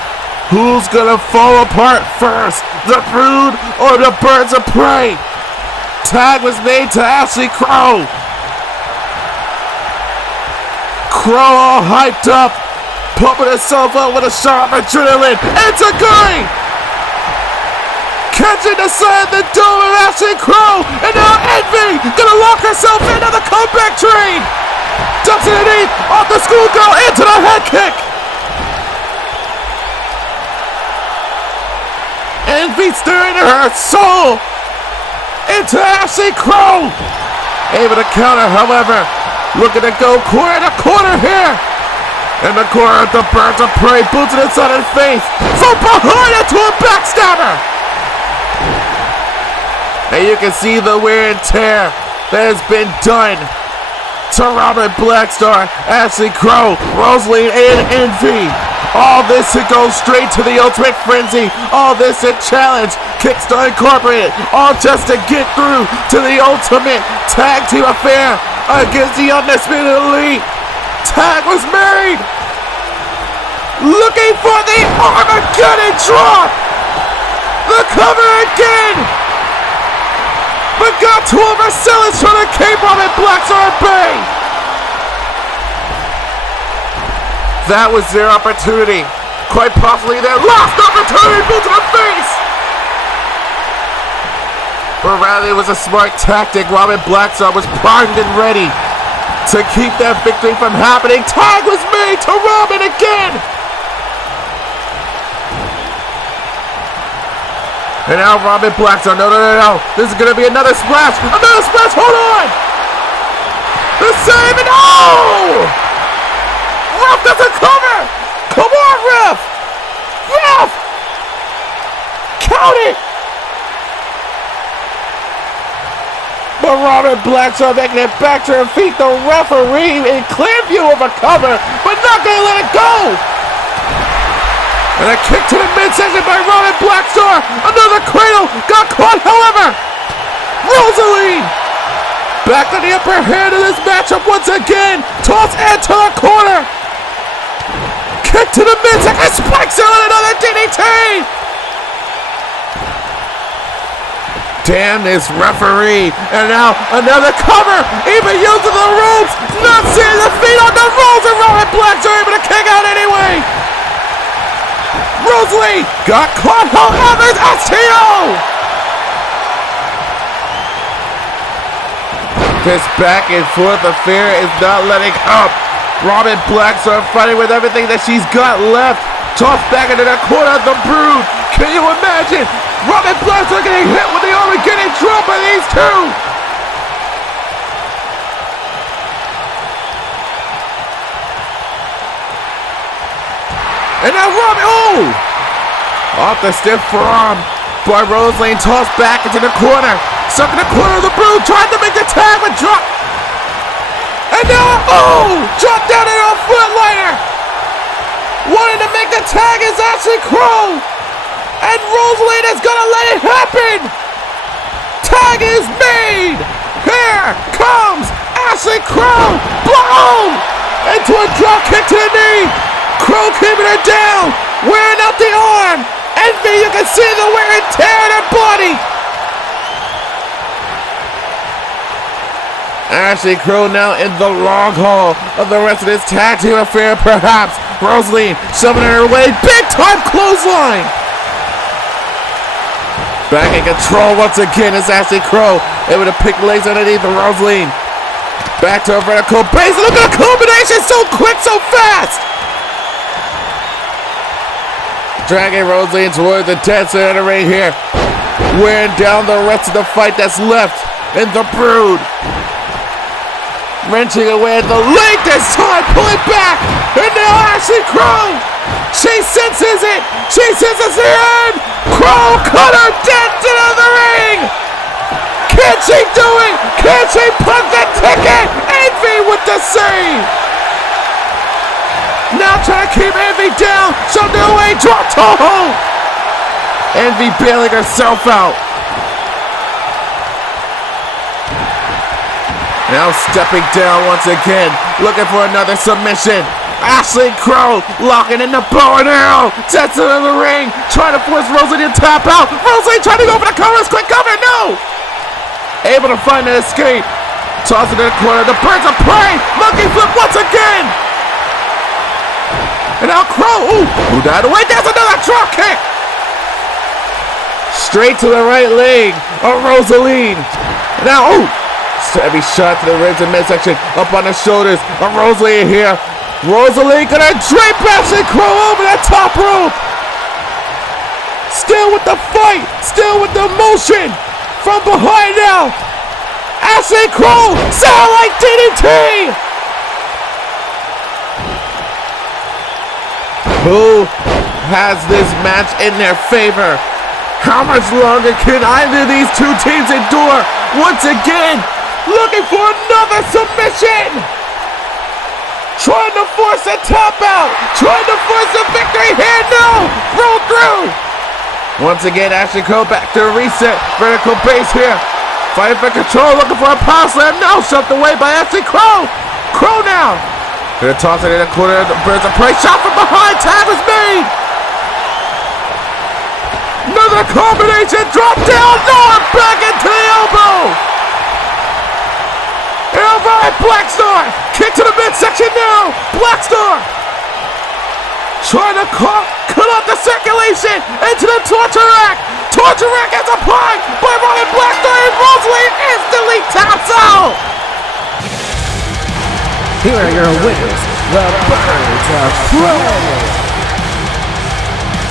Who's gonna fall apart first? The Brood or the Birds of Prey? Tag was made to Ashley Crow. Crow all hyped up, pumping herself up with a shot of adrenaline. It's a guy! Catching the side of the dome of Ashley Crow, and now Envy gonna lock herself into the comeback train. Jumps underneath, off the schoolgirl, into the head kick. Envy staring at her soul into Ashley Crow. Able to counter, however. Looking to go corner to corner here. In the corner, the Birds of Prey boots it inside her face. From behind into a backstabber. And you can see the wear and tear that has been done to Robin Blackstar, Ashley Crow, Rosalie, and Envy. All this to go straight to the Ultimate Frenzy. All this a challenge. Kickstar Incorporated. All just to get through to the Ultimate Tag Team Affair against the Undisputed Elite. Tag was married. Looking for the Armageddon drop. The cover again. But got to oversell it, trying to keep Robin Blackstar at bay. That was their opportunity. Quite possibly their last opportunity. Boot to the face. But rather it was a smart tactic. Robin Blackstar was primed and ready to keep that victory from happening. Tag was made to Robin again. And now Robin Blackstar. No. This is going to be another splash. Another splash. Hold on. The save. And Ref doesn't cover! Come on, Ref! Ref! Count it! But Robin Blackstar making it back to her feet. The referee in clear view of a cover, but not gonna let it go! And a kick to the midsection by Robin Blackstar. Another cradle. Got caught, however. Rosalie! Back on the upper hand of this matchup once again. Toss into the corner. Kick to the midsection, spikes out another DDT! Damn this referee. And now another cover. Even using the ropes. Not seeing the feet on the rolls. And Robin Blacks are able to kick out anyway. Rosalie got caught. However, it's STO. This back and forth affair is not letting up. Robin Blacks are fighting with everything that she's got left. Tossed back into the corner of the Brood. Can you imagine? Robin Blacks are getting hit with the arm and getting dropped by these two. And now Robin, off the stiff forearm by Rosalie, tossed back into the corner. Stuck in the corner of the Brood, trying to make the tag, but drop. And now, dropped down into a footliner. Wanting to make the tag is Ashley Crow. And Rosalie is gonna let it happen. Tag is made. Here comes Ashley Crow. Boom! Into a drop kick to the knee. Crow keeping her down, wearing out the arm. Envy, you can see the wear and tear in her body. Ashley Crow now in the long haul of the rest of this tag team affair, perhaps. Rosalie shoving her way, big time clothesline. Back in control once again is Ashley Crow, able to pick legs underneath Rosalie. Back to a vertical base. Look at the combination, so quick, so fast. Dragging Rosalie toward the dead center of the ring here. Wearing down the rest of the fight that's left in the Brood. Wrenching away at the leg this time, pulling back. And now Ashley Crow. She senses it. She senses the end. Crow cut her dead into the ring. Can she do it? Can she put the ticket? Envy with the save. Now trying to keep Envy down. Shoved it away. Drop toe. Envy bailing herself out. Now stepping down once again. Looking for another submission. Ashley Crow locking in the bow and arrow. Sets it in the ring. Trying to force Rosalie to tap out. Rosalie trying to go for the covers. Quick cover. No. Able to find an escape. Toss it in the corner. The Birds of Prey. Monkey flip once again. And now Crow. Moved out of the way. There's another drop kick. Straight to the right leg of Rosalie. Now, heavy shot to the ribs and midsection. Up on the shoulders of Rosalie here. Rosalie gonna drape Ashley Crow over that top rope. Still with the fight. Still with the motion. From behind now. Ashley Crow. Sound like DDT. Who has this match in their favor? How much longer can either of these two teams endure? Once again, looking for another submission. Trying to force a tap out. Trying to force a victory here. No. Roll through. Once again, Ashley Crow back to reset. Vertical base here. Fighting for control. Looking for a power slam. Now shoved away by Ashley Crow. Crow now. Gonna toss it in the corner of the Birds of Prey. Shot from behind. Tag was made. Another combination. Drop down. No. Back into the elbow. Elbow at Blackstar. Kick to the midsection now. Blackstar. Trying to cut off the circulation into the torture rack. Torture rack is applied by Robin Blackstar, and Rosalie instantly taps out. Here are your winners, the Birds of Prey.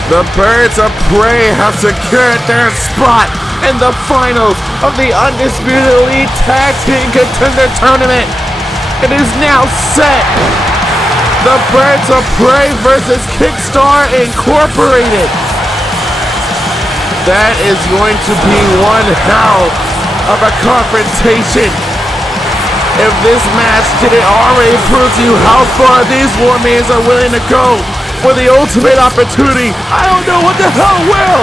The Birds of Prey have secured their spot in the finals of the Undisputed Elite Tag Team Contender Tournament. It is now set. The Birds of Prey versus Kickstar Incorporated. That is going to be one hell of a confrontation. If this match didn't already prove to you how far these Warmans are willing to go for the ultimate opportunity, I don't know what the hell will.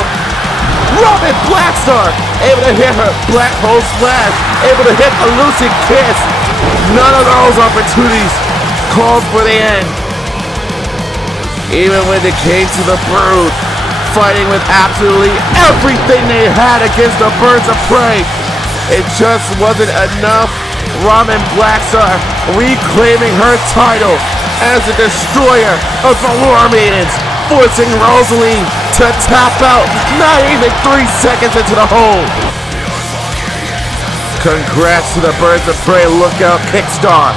Robin Blackstar able to hit her black hole splash, able to hit a lucid kiss. None of those opportunities called for the end. Even when it came to the Brood, fighting with absolutely everything they had against the Birds of Prey. It just wasn't enough. Ramen Blackstar reclaiming her title as the destroyer of the War Maidens, forcing Rosalie to tap out not even 3 seconds into the hole. Congrats to the Birds of Prey. Look out, Kickstar.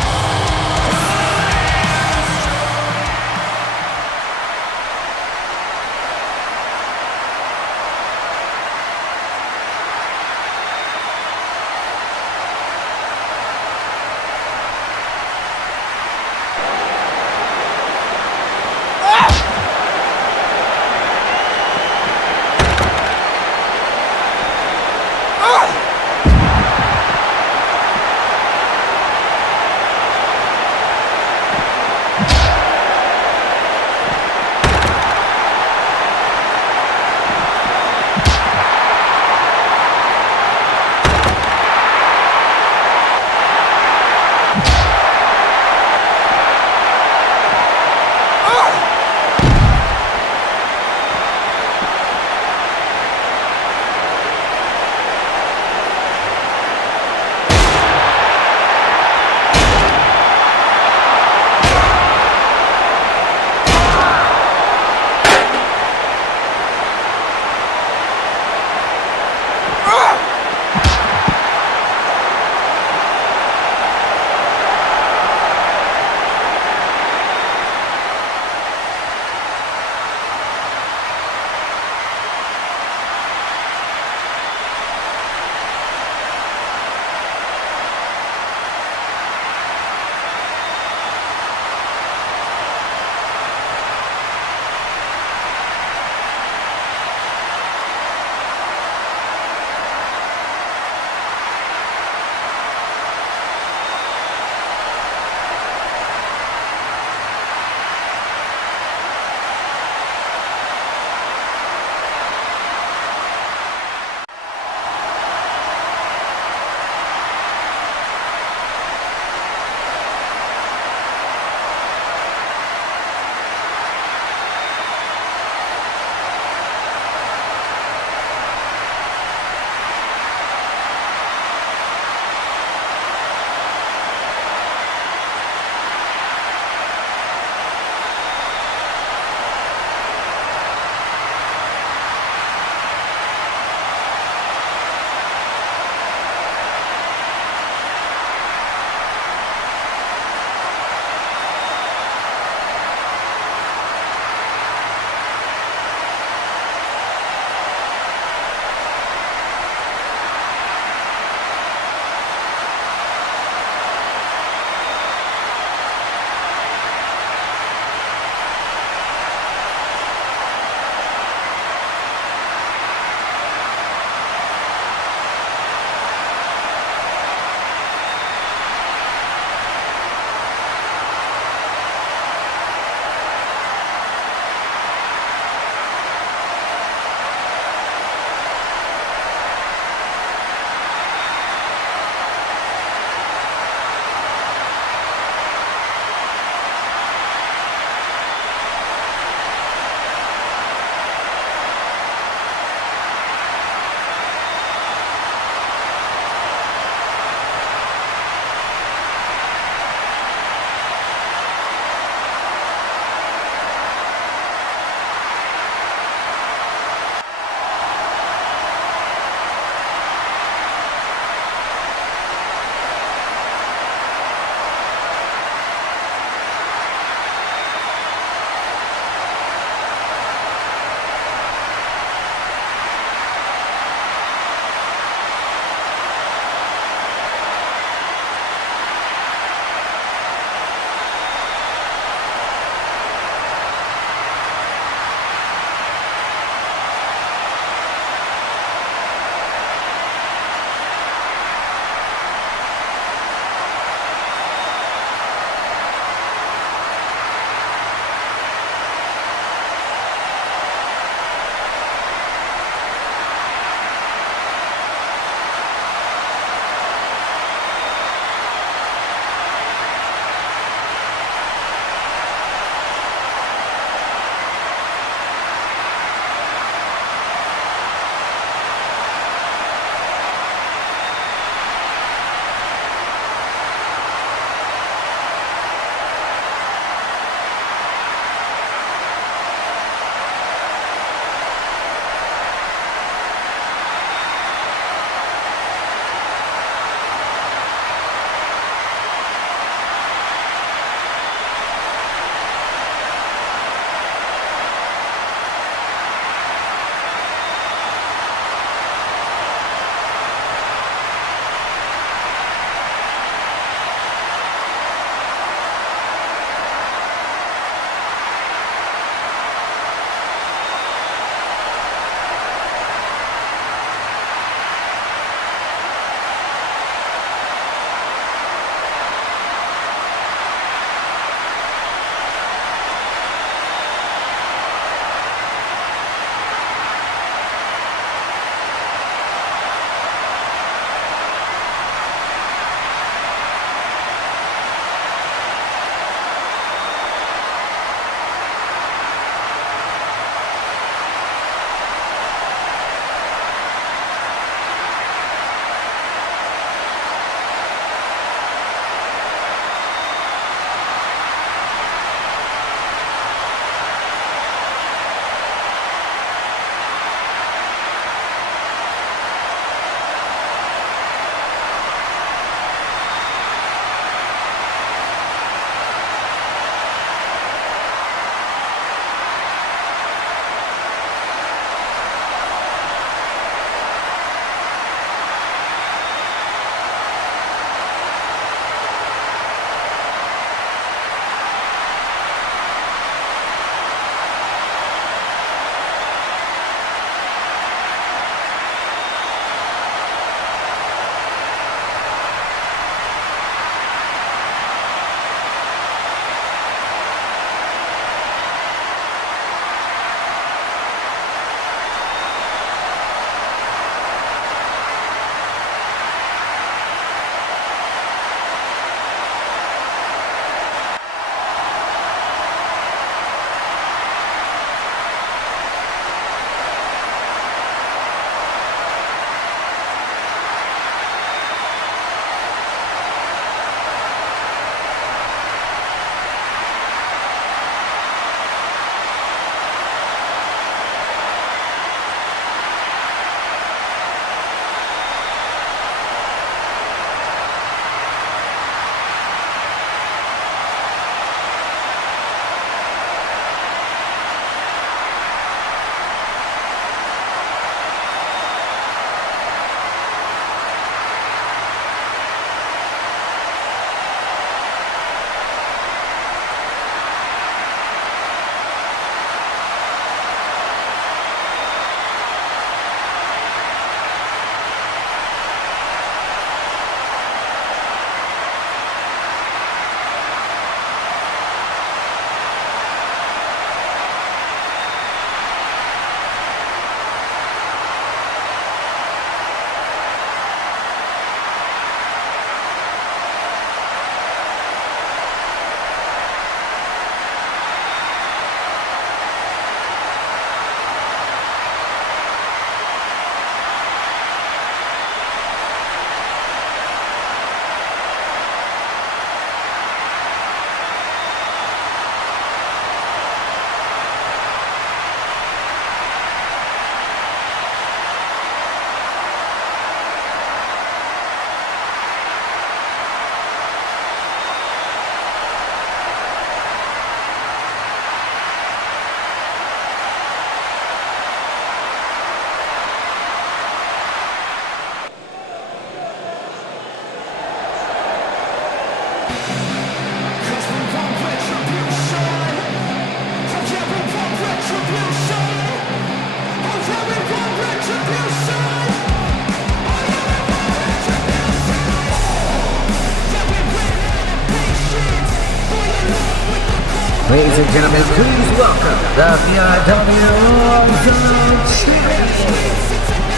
Ladies and gentlemen, please welcome the VRW Warzone champion,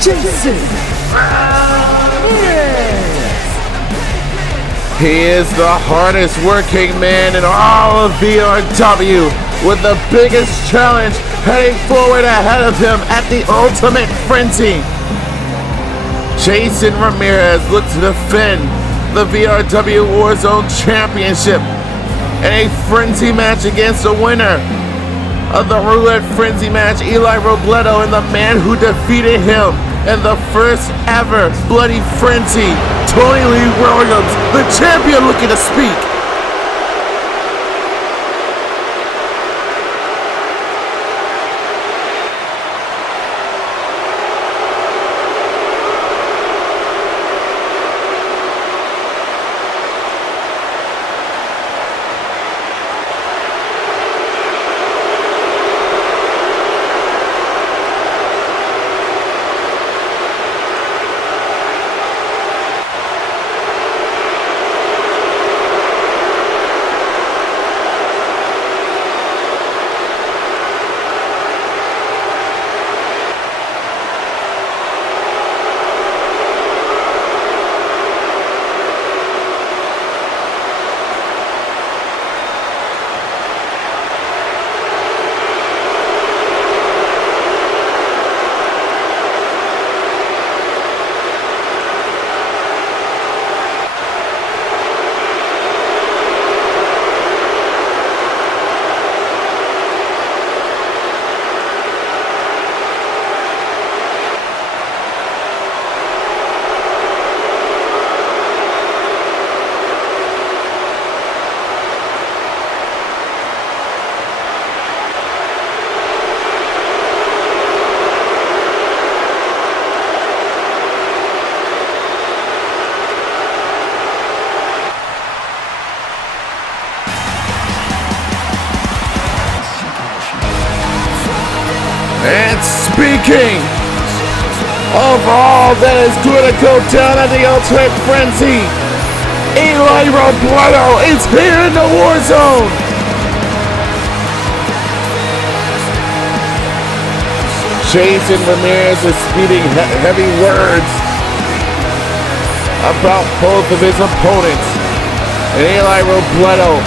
Jason Ramirez. He is the hardest working man in all of VRW, with the biggest challenge heading forward ahead of him at the ultimate frenzy. Jason Ramirez looks to defend the VRW Warzone Championship in a frenzy match against the winner of the Roulette Frenzy match, Eli Robledo, and the man who defeated him in the first ever Bloody Frenzy, Tony Lee Williams, the champion, looking to speak. And speaking of all that is going to go down at the Ultimate Frenzy, Eli Robledo is here in the Warzone. Jason Ramirez is speaking heavy words about both of his opponents. And Eli Robledo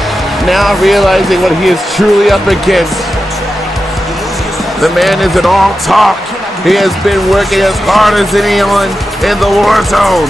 now realizing what he is truly up against. The man isn't all talk. He has been working as hard as anyone in the war zone.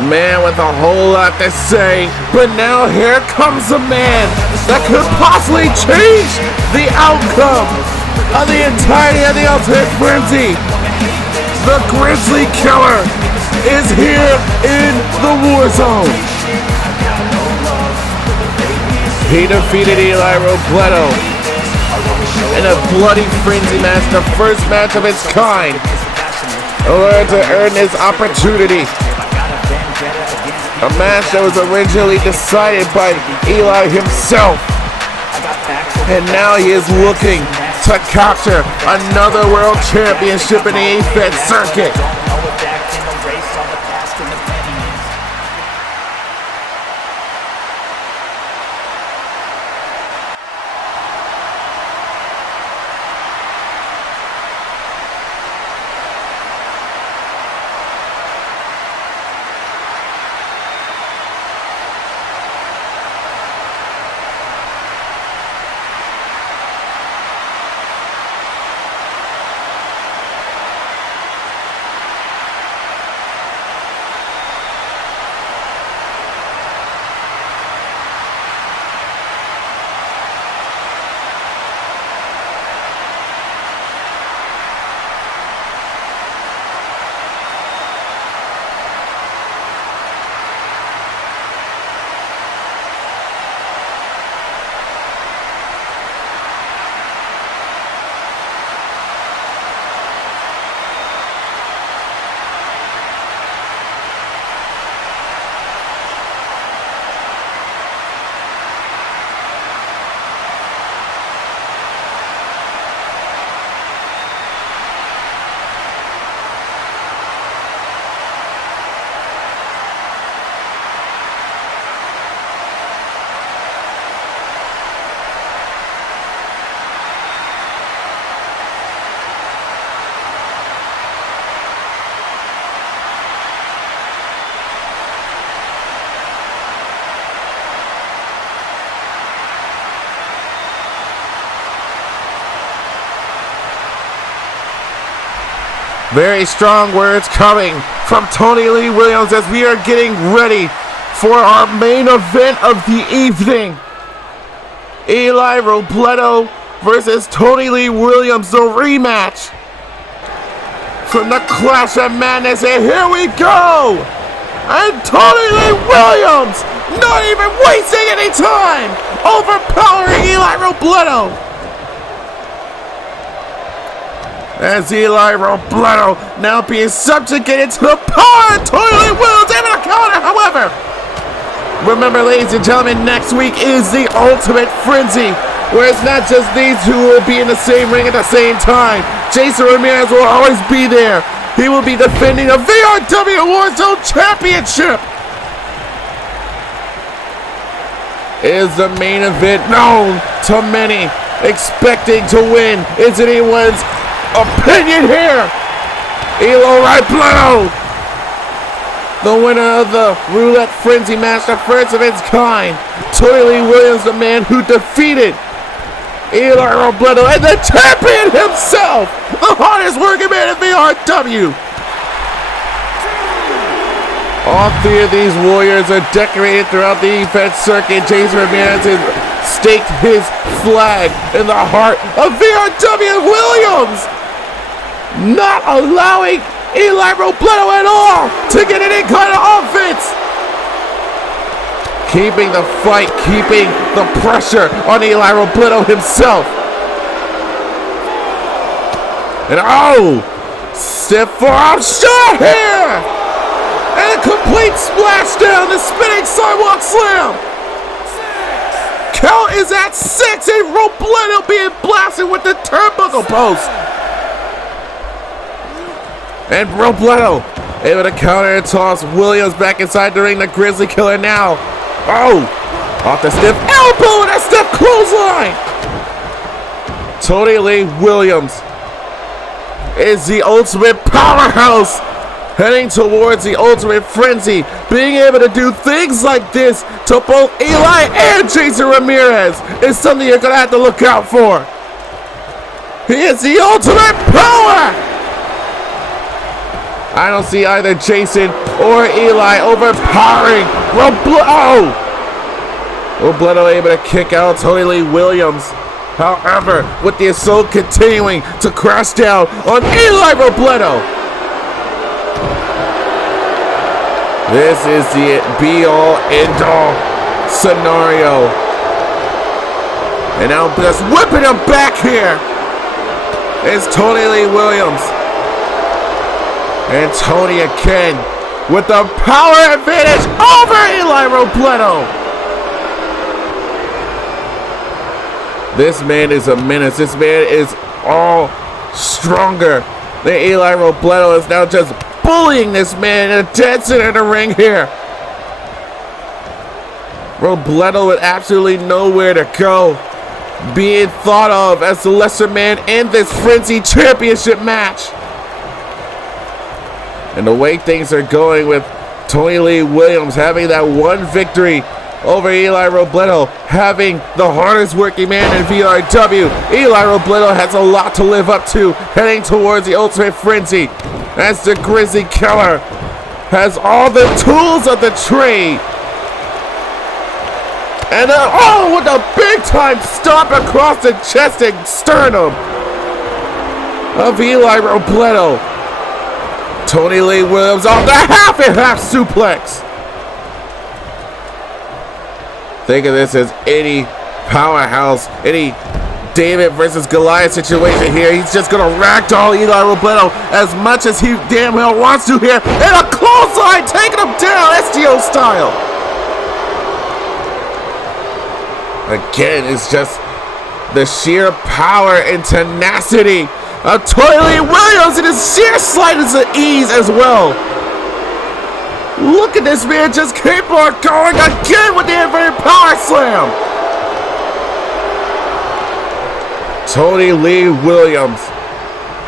A man with a whole lot to say, but now here comes a man that could possibly change the outcome of the entirety of the Ultimate Frenzy. The Grizzly Killer is here in the Warzone. He defeated Eli Robledo in a bloody frenzy match, the first match of its kind, in order to earn his opportunity. A match that was originally decided by Eli himself. And now he is looking to capture another world championship in the AFED circuit. Very strong words coming from Tony Lee Williams as we are getting ready for our main event of the evening. Eli Robledo versus Tony Lee Williams, the rematch from the Clash of Madness. And here we go! And Tony Lee Williams, not even wasting any time, overpowering Eli Robledo. As Eli Robledo now being subjugated to the power of Tony Lee Williams, able to counter, however. Remember, ladies and gentlemen, next week is the Ultimate Frenzy, where it's not just these two who will be in the same ring at the same time. Jason Ramirez will always be there. He will be defending the VRW Warzone Championship. Is the main event known to many, expecting to win? Is anyone's opinion here? Eli Robledo, the winner of the Roulette Frenzy match, the first of its kind. Tony Lee Williams, the man who defeated Eli Robledo, and the champion himself, the hardest working man in VRW. All three of these warriors are decorated throughout the AFED circuit. Jason Ramirez has staked his flag in the heart of VRW Williams, not allowing Eli Robledo at all to get any kind of offense. Keeping the fight, keeping the pressure on Eli Robledo himself. And stiff forearm shot here! And a complete splashdown, the spinning sidewalk slam. Count is at 6, and Robledo being blasted with the turnbuckle post. And Robledo able to counter and toss Williams back inside the ring. The Grizzly Killer now. Off the stiff elbow and a stiff clothesline. Tony Lee Williams is the ultimate powerhouse, heading towards the Ultimate Frenzy. Being able to do things like this to both Eli and Jason Ramirez is something you're going to have to look out for. He is the ultimate power. I don't see either Jason or Eli overpowering Robledo. Robledo able to kick out Tony Lee Williams. However, with the assault continuing to crash down on Eli Robledo. This is the be-all, end-all scenario. And now just whipping him back here is Tony Lee Williams. And Tony again with the power advantage over Eli Robledo. This man is a menace. This man is all stronger than Eli Robledo. Is now just bullying this man in a dead center of the ring here. Robledo with absolutely nowhere to go, being thought of as the lesser man in this Frenzy Championship match. And the way things are going with Tony Lee Williams having that one victory over Eli Robledo, having the hardest working man in VRW. Eli Robledo has a lot to live up to heading towards the Ultimate Frenzy, as the Grizzly Killer has all the tools of the trade. And then, with a big time stomp across the chest and sternum of Eli Robledo. Tony Lee Williams on the half and half suplex. Think of this as any powerhouse, any David versus Goliath situation here. He's just gonna ragdoll Eli Robledo as much as he damn well wants to here. And a clothesline taking him down, STO style. Again, it's just the sheer power and tenacity of Tony Lee Williams and his sheer slightness of ease as well. Look at this man just keep on going again with the inverted power slam. Tony Lee Williams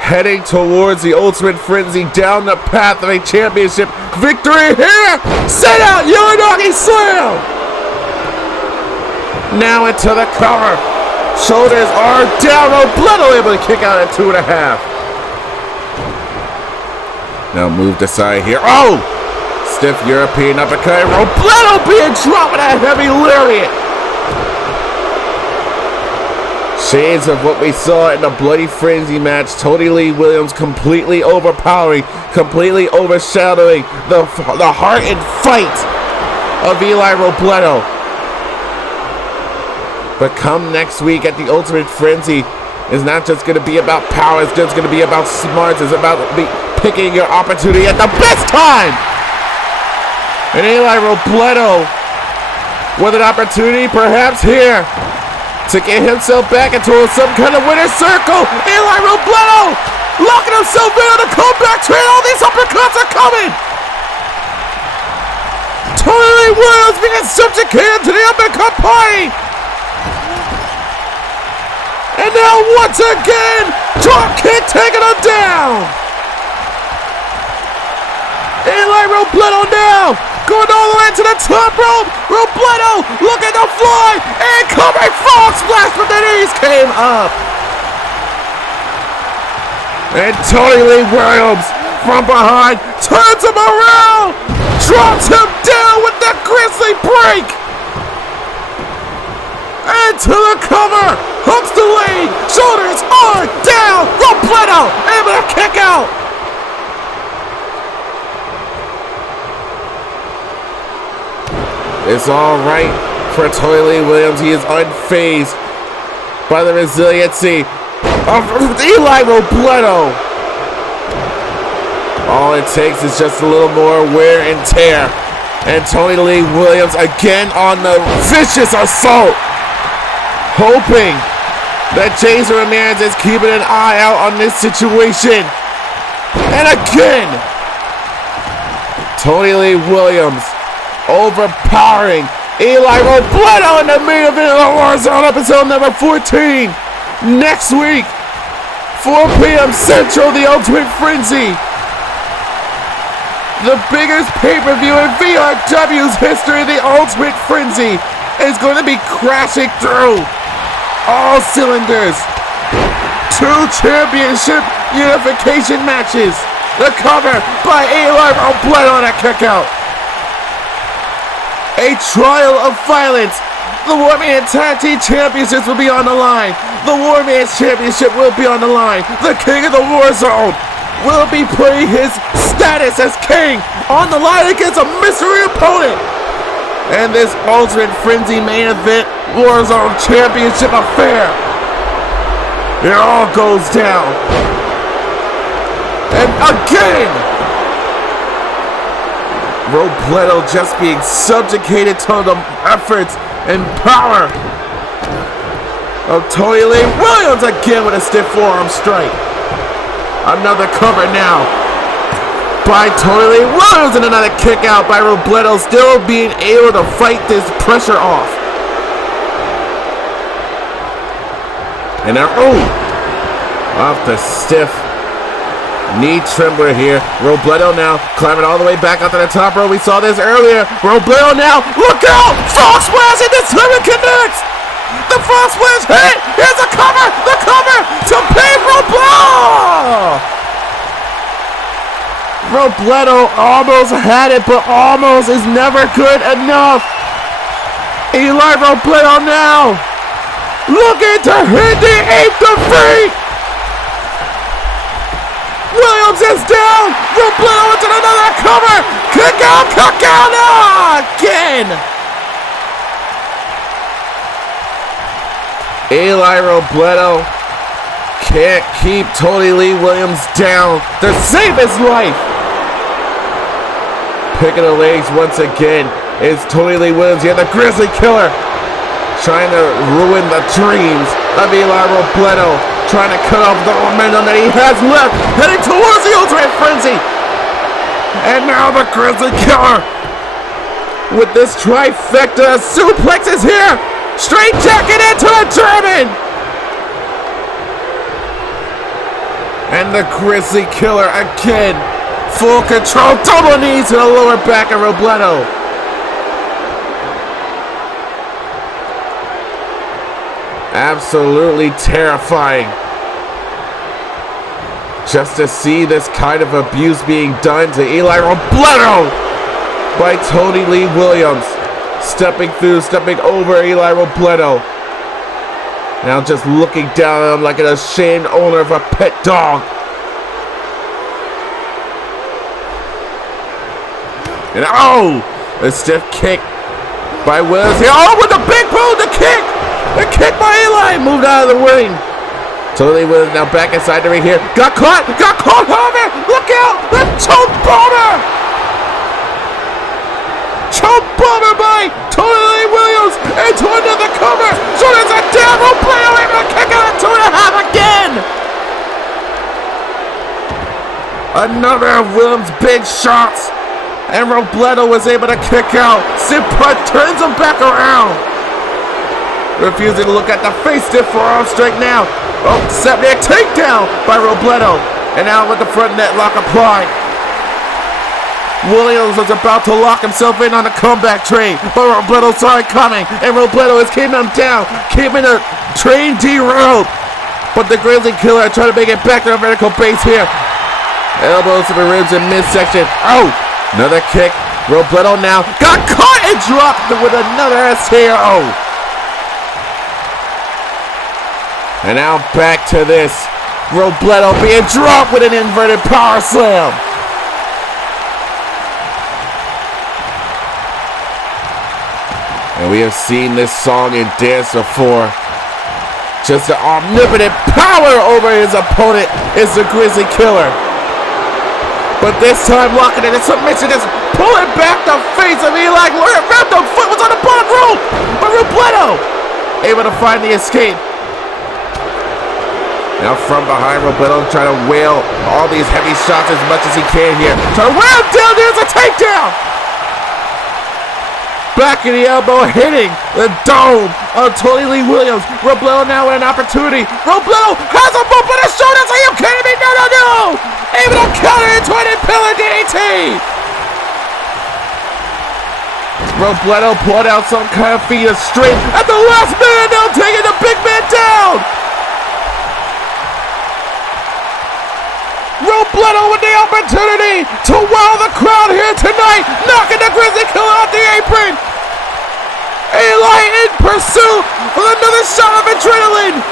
heading towards the Ultimate Frenzy down the path of a championship victory here. Sit out, Uranagi Slam. Now into the cover. Shoulders are down. Robledo able to kick out at 2.5. Now move to side here. Stiff European uppercut. Robledo being dropped with a heavy lariat. Shades of what we saw in the Bloody Frenzy match. Tony Lee Williams completely overpowering, completely overshadowing the heart and fight of Eli Robledo. But come next week at the Ultimate Frenzy, it's not just going to be about power. It's just going to be about smarts. It's about picking your opportunity at the best time. And Eli Robledo with an opportunity perhaps here to get himself back into some kind of winner's circle. Eli Robledo locking himself in on the comeback train. All these uppercuts are coming. Tony Lee Williams being subjugated to the uppercut party. And now once again, drop kick taking him down. Eli Robledo now going all the way to the top rope. Robledo looking to fly. And coming frog splash from the knees came up. And Tony Lee Williams from behind turns him around. Drops him down with the Grizzly break. And to the cover. Hooks the leg. Shoulders are down. Robledo able to kick out. It's all right for Tony Lee Williams. He is unfazed by the resiliency of Eli Robledo. All it takes is just a little more wear and tear. And Tony Lee Williams again on the vicious assault. Hoping that Jason Ramirez is keeping an eye out on this situation. And again, Tony Lee Williams overpowering Eli Robledo in the main event of the Warzone episode number 14. Next week, 4 p.m. Central, the Ultimate Frenzy. The biggest pay-per-view in VRW's history, the Ultimate Frenzy, is going to be crashing through all cylinders. 2 championship unification matches. The cover by Eli Robledo on a kick out. A trial of violence. The War Man Tag Team Championships will be on the line. The War Man's Championship will be on the line. The King of the Warzone will be putting his status as king on the line against a mystery opponent. And this Ultimate Frenzy main event Warzone Championship affair, it all goes down. And again, Robledo just being subjugated to the efforts and power of Tony Lee Williams again with a stiff forearm strike. Another cover now by Tony Lee Williams and another kick out by Robledo, still being able to fight this pressure off. And now, off the stiff knee trembler here. Robledo now climbing all the way back up to the top rope. We saw this earlier. Robledo now, look out! Frog splash, and this time it connects! The frog splash hit! Here's the cover to pin Robledo! Robledo almost had it, but almost is never good enough. Eli Robledo now looking to hit the 8th defeat. Williams is down. Robledo into another cover. Kick out again. Eli Robledo can't keep Tony Lee Williams down to save his life. Picking the legs once again is Tony Lee Williams here, the Grizzly Killer, trying to ruin the dreams of Eli Robledo, trying to cut off the momentum that he has left, heading towards the Ultimate Frenzy. And now the Grizzly Killer with this trifecta suplexes here, straight jacket into the German. And the Grizzly Killer again, full control, double knees to the lower back of Robledo. Absolutely terrifying just to see this kind of abuse being done to Eli Robledo by Tony Lee Williams. Stepping over Eli Robledo. Now just looking down at him like an ashamed owner of a pet dog. And a stiff kick by Williams here. With the big boot, the kick! The kick by Eli, moved out of the ring. Tony Williams now back inside the ring here. Got caught, however, look out! The choke bomber! Choke bomber by Tony Lee Williams into another cover. So there's a down Robledo able to kick out at 2.5 again. Another of Williams' big shots. And Robledo was able to kick out. Simpra turns him back around. Refusing to look at the face, stiff forearm strike now. Set there, takedown by Robledo. And now with the front net lock applied. Williams was about to lock himself in on the comeback train, but Robledo saw it coming, and Robledo is keeping him down, keeping the train derailed. But the Grizzly Killer trying to make it back to the vertical base here. Elbows to the ribs in midsection. Another kick. Robledo now got caught and dropped with another SKO. And now back to this. Robledo being dropped with an inverted power slam. And we have seen this song and dance before. Just the omnipotent power over his opponent is the Grizzly Killer. But this time locking in a submission, just pulling back the face of Eli. Random foot was on the bottom rope. But Robledo able to find the escape. Now from behind, Robledo trying to whale all these heavy shots as much as he can here. Trying to wear him down, there's a takedown! Back in the elbow, hitting the dome of Tony Lee Williams. Robledo now with an opportunity. Robledo has a bump on his shoulders. Are you kidding me? No! Able to counter into an impaler DDT! Robledo pulled out some kind of feat of strength at the last minute, now taking the big man down! Robledo Robledo with the opportunity to wow the crowd here tonight, knocking the Grizzly Killer off the apron. Eli in pursuit with another shot of adrenaline.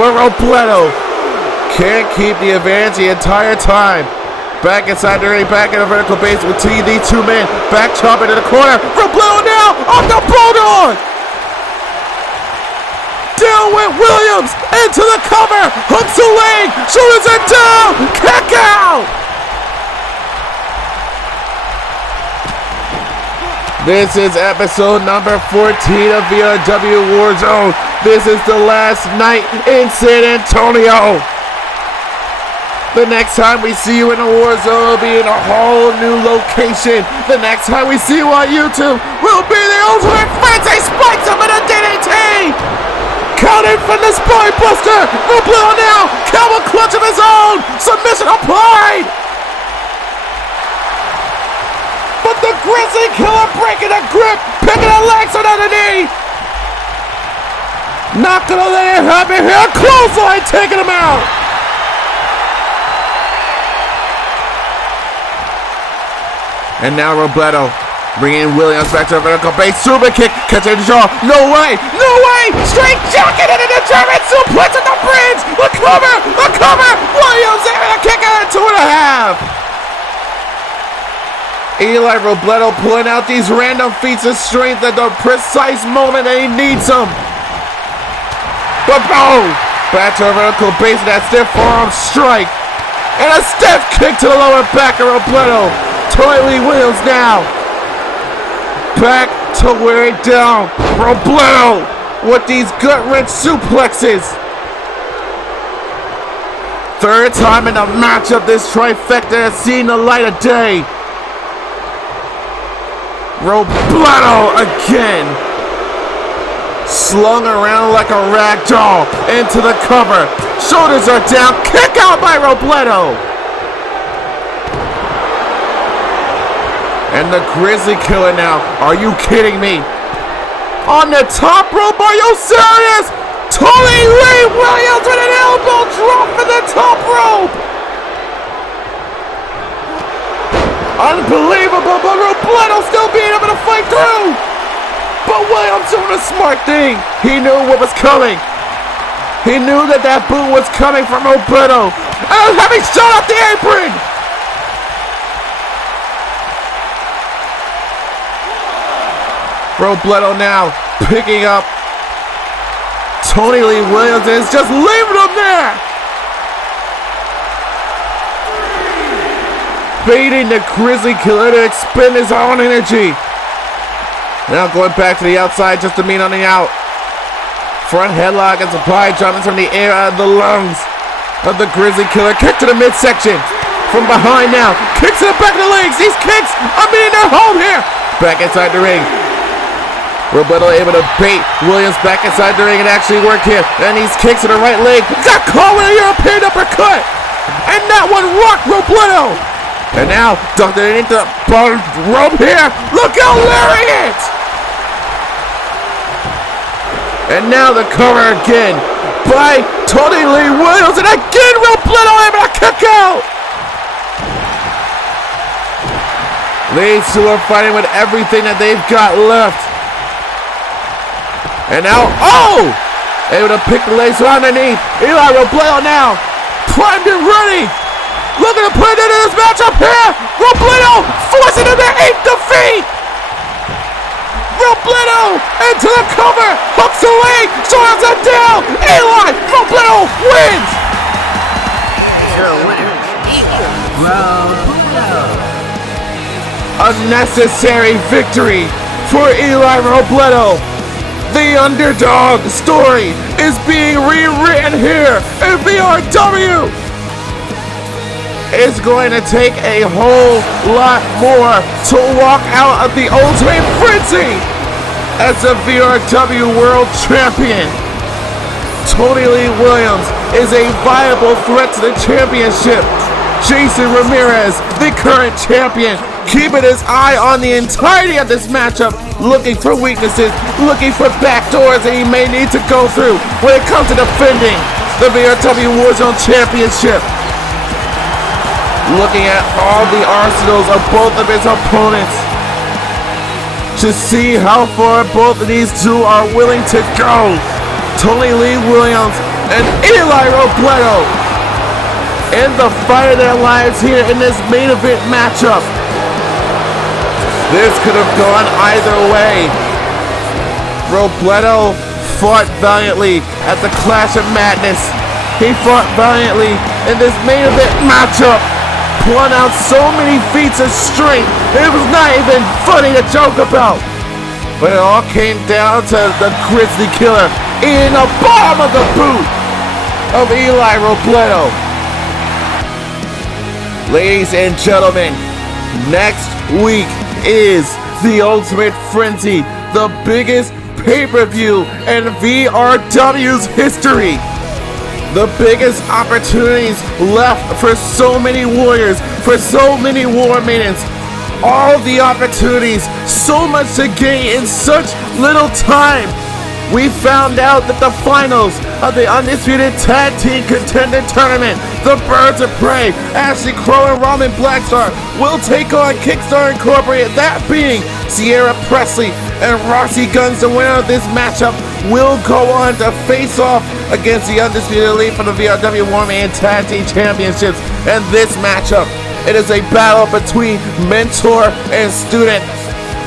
But Robledo can't keep the advantage the entire time. Back inside the ring, back in the vertical base with these two men. Back chop into the corner. Robledo now off the Bulldog. Down with Williams into the cover. Hooks the leg. Shoulders are down. Kick out. This is episode number 14 of VRW Warzone. This is the last night in San Antonio. The next time we see you in a Warzone will be in a whole new location. The next time we see you on YouTube will be the Ultimate Frenzy Spikes him in a DDT. Counted from the Spine Buster. Robledo now. Cowboy clutch of his own. Submission applied. But the Grizzly Killer breaking a grip. Picking a legs on the knee. Not gonna let it happen here. Clothesline taking him out. And now Robledo bringing Williams back to the vertical base. Super kick, catching the jaw. No way, no way. Straight jacket into the German suplex at the bridge. The cover. Williams able to kick out at 2.5. Eli Robledo pulling out these random feats of strength at the precise moment that he needs them. But boom! Back to a vertical base with that stiff forearm strike. And a stiff kick to the lower back of Robledo. Lee Williams now. Back to wear it down. Robledo with these gut-wrench suplexes. Third time in the matchup this trifecta has seen the light of day. Robledo again. Slung around like a rag doll into the cover. Shoulders are down. Kick out by Robledo. And the Grizzly Killer now. Are you kidding me? On the top rope, are you serious? Lee Williams with an elbow drop from the top rope. Unbelievable, but Robledo still being able to fight through. But Williams doing a smart thing. He knew what was coming. He knew that boot was coming from Robledo. And having shot off the apron. Robledo now picking up Lee Williams and is just leaving him there. Baiting the Grizzly Killer to expend his own energy. Now going back to the outside just to meet on the out. Front headlock and supply jumping from the air out of the lungs of the Grizzly Killer. Kick to the midsection. From behind now. Kicks to the back of the legs. These kicks are being their home here. Back inside the ring. Robledo able to bait Williams back inside the ring and actually work here. And these kicks to the right leg. Got caught with a European uppercut. And that one rocked Robledo. And now dunked it into the bottom rope here. Look how lariat. And now the cover again by Lee Williams. And again Robledo able to kick out. These two are fighting with everything that they've got left. And now, able to pick the legs underneath. Eli Robledo now, primed and ready. Looking to put it into this matchup here. Robledo forcing him to 8th defeat. Robledo into the cover. Hooks the leg. Shoulders are down. Eli Robledo wins. Your winner, Robledo. A necessary victory for Eli Robledo. The underdog story is being rewritten here in VRW. It's going to take a whole lot more to walk out of the Ultimate Frenzy as the VRW World Champion. Lee Williams is a viable threat to the championship. Jason Ramirez, the current champion, keeping his eye on the entirety of this matchup, looking for weaknesses, looking for back doors that he may need to go through when it comes to defending the VRW Warzone Championship. Looking at all the arsenals of both of his opponents to see how far both of these two are willing to go. Tony Lee Williams and Eli Robledo in the fight of their lives here in this main event matchup. This could have gone either way. Robledo fought valiantly at the Clash of Madness. He fought valiantly in this main event matchup, pulling out so many feats of strength, it was not even funny to joke about. But it all came down to the Grizzly Killer in the bottom of the boot of Eli Robledo. Ladies and gentlemen, next week is the Ultimate Frenzy, the biggest pay-per-view in VRW's history. The biggest opportunities left for so many warriors, for so many war maidens. All the opportunities, so much to gain in such little time. We found out that the finals of the Undisputed Tag Team Contender Tournament, the Birds of Prey, Ashley Crow and Robin Blackstar, will take on Kickstarter Incorporated, that being Sierra Presley and Roxy Guns. The winner of this matchup will go on to face off against the Undisputed Elite for the VRW Warman Tag Team Championships. And this matchup, it is a battle between mentor and student.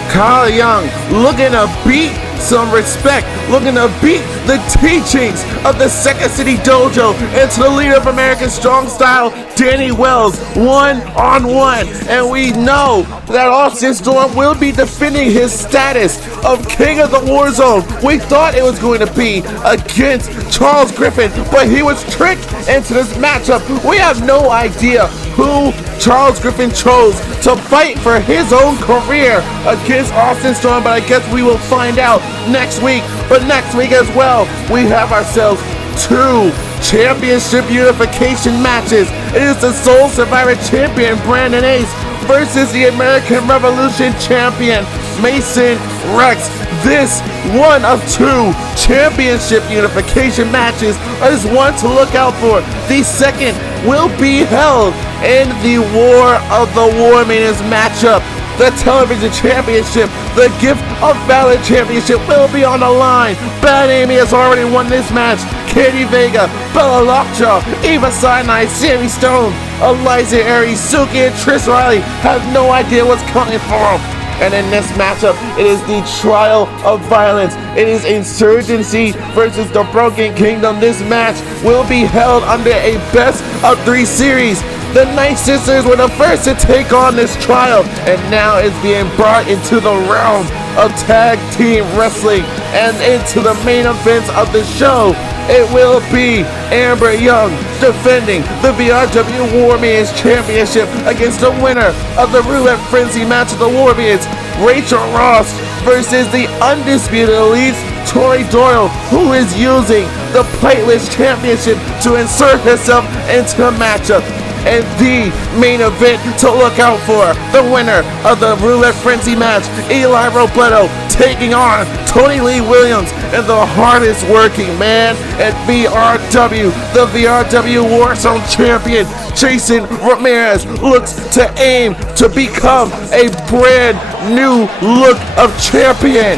Kyle Young looking to beat some respect, looking to beat the teachings of the Second City Dojo and to the leader of American Strong Style, Danny Wells, one-on-one. And we know that Austin Storm will be defending his status of King of the Warzone. We thought it was going to be against Charles Griffin, but he was tricked into this matchup. We have no idea who Charles Griffin chose to fight for his own career against Austin Storm, but I guess we will find out next week. But next week as well, we have ourselves 2 championship unification matches. It is the Soul Survivor champion Brandon Ace versus the American Revolution champion Mason Rex. This one of 2 championship unification matches is one to look out for. The second will be held in the War of the War Maidens matchup. The television championship, the Gift of Valor championship will be on the line. Bad Amy has already won this match. Katie Vega, Bella Lockjaw, Eva Sinai, Sammy Stone, Eliza Aries, Suki, and Trish Riley have no idea what's coming for them. And in this matchup, it is the trial of violence. It is Insurgency versus the Broken Kingdom. This match will be held under a best of 3 series. The Night Sisters were the first to take on this trial, and now it's being brought into the realm of tag team wrestling and into the main events of the show. It will be Amber Young defending the VRW War Maidens Championship against the winner of the Roulette Frenzy match of the War Maidens, Rachel Ross, versus the Undisputed Elites, Tori Doyle, who is using the Plateless Championship to insert herself into the matchup. And the main event to look out for, the winner of the Roulette Frenzy match, Eli Robledo, taking on Tony Lee Williams, and the hardest working man at VRW, the VRW Warzone champion, Jason Ramirez, looks to aim to become a brand new look of champion.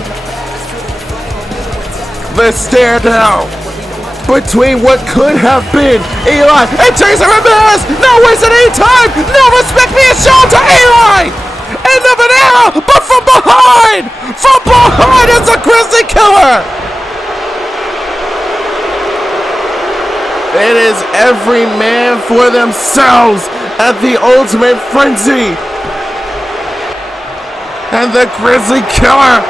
The stare down between what could have been Eli and Jason Ramirez. Not wasting any time. No respect being shown to Eli. End of an era, but from behind is the Grizzly Killer. It is every man for themselves at the Ultimate Frenzy. And the Grizzly Killer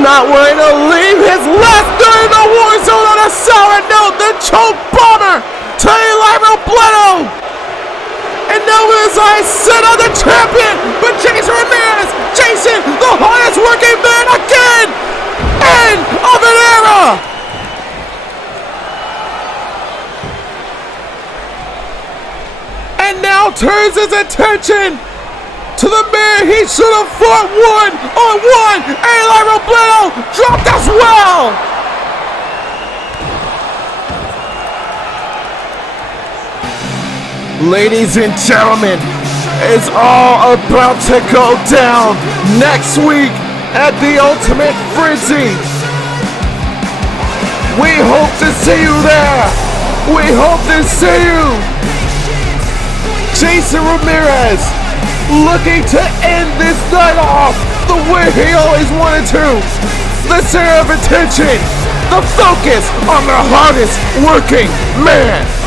not willing to leave his last during the war zone on a sour note. The choke bomber to Eli Robledo. And now his eyes set on the champion, but Jason Ramirez, Jason, the hardest working man again. End of an era. And now turns his attention to the man he should have fought one-on-one. Eli Robledo, dropped as well. Ladies and gentlemen, it's all about to go down next week at the Ultimate Frenzy. We hope to see you there. We hope to see you. Jason Ramirez looking to end this night off the way he always wanted to. The center of attention, the focus on the hardest working man.